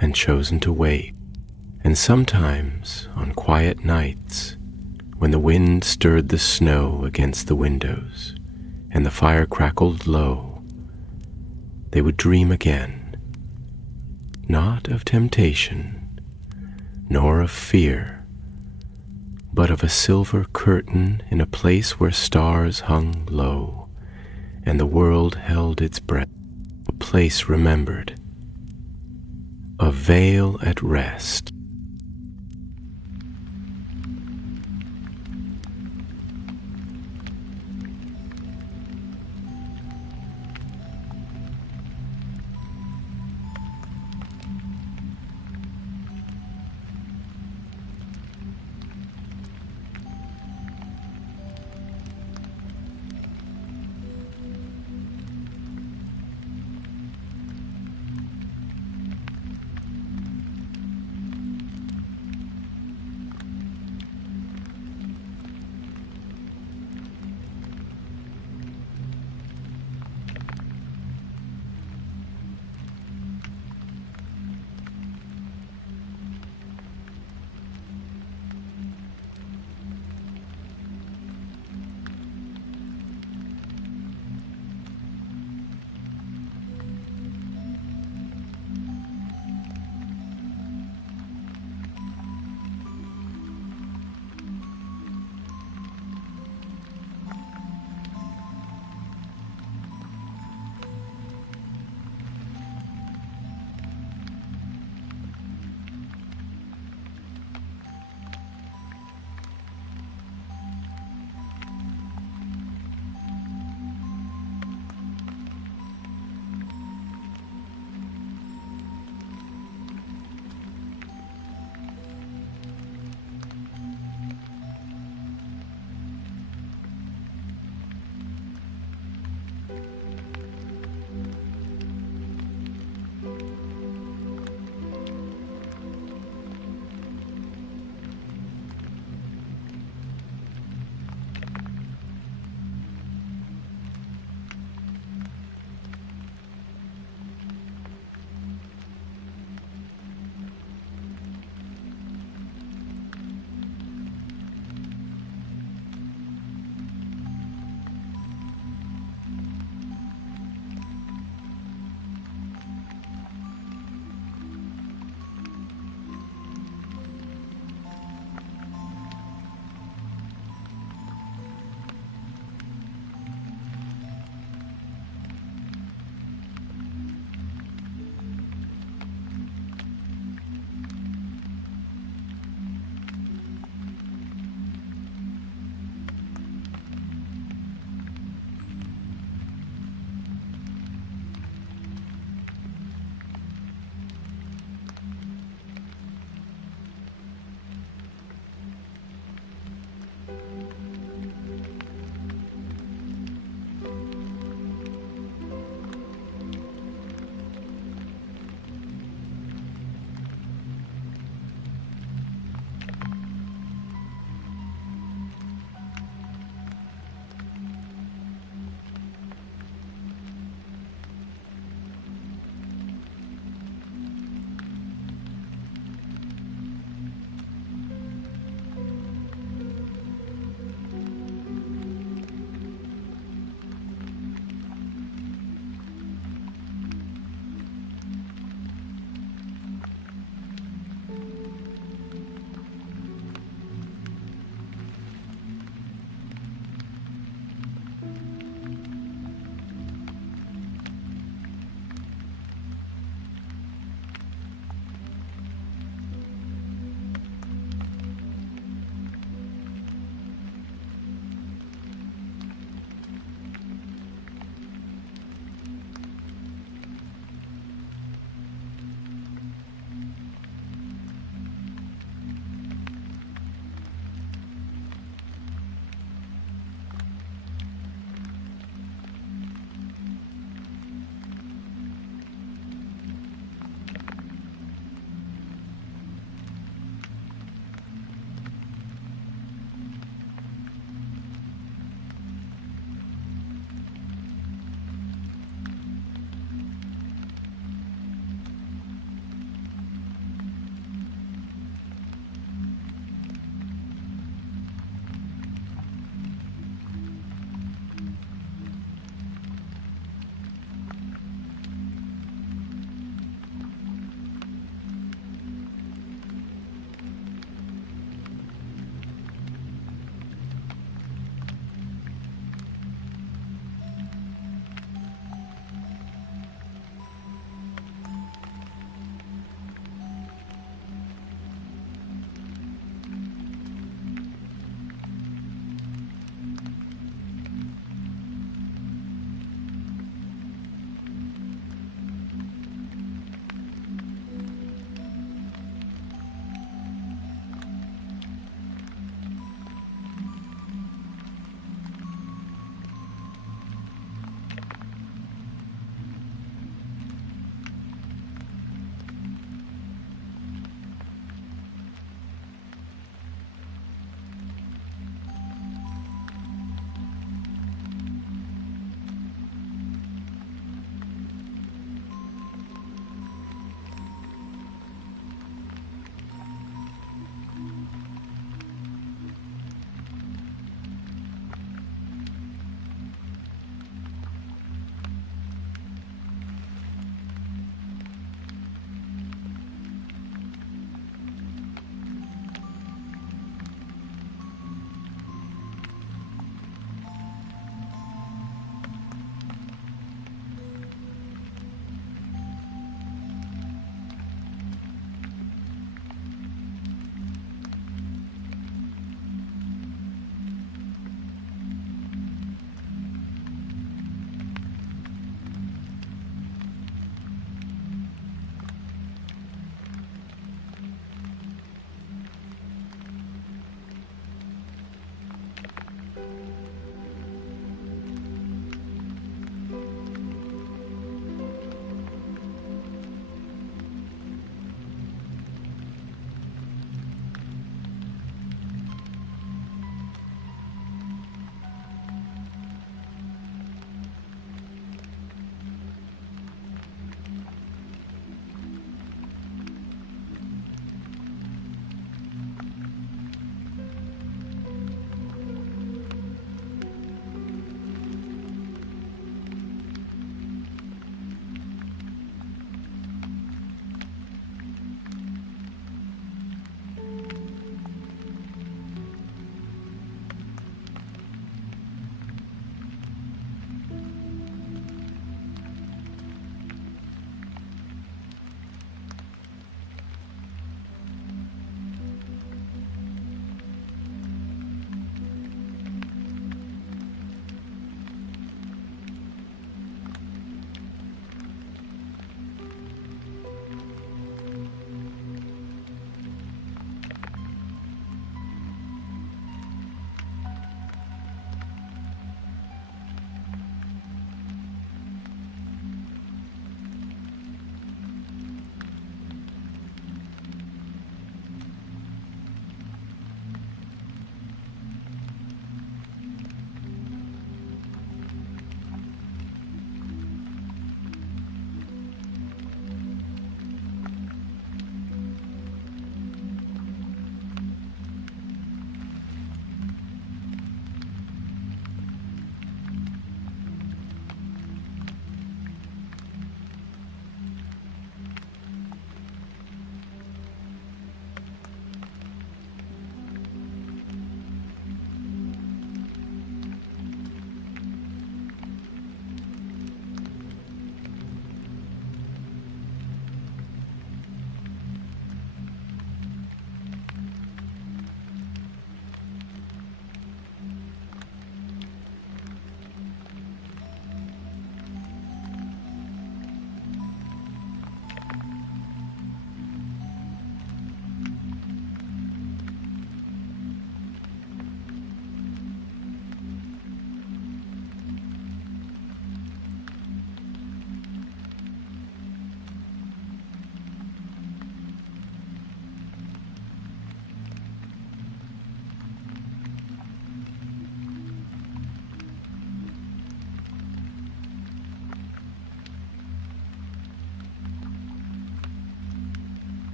and chosen to wait. And sometimes, on quiet nights, when the wind stirred the snow against the windows and the fire crackled low, they would dream again, not of temptation, nor of fear, but of a silver curtain in a place where stars hung low, and the world held its breath, a place remembered, a veil at rest.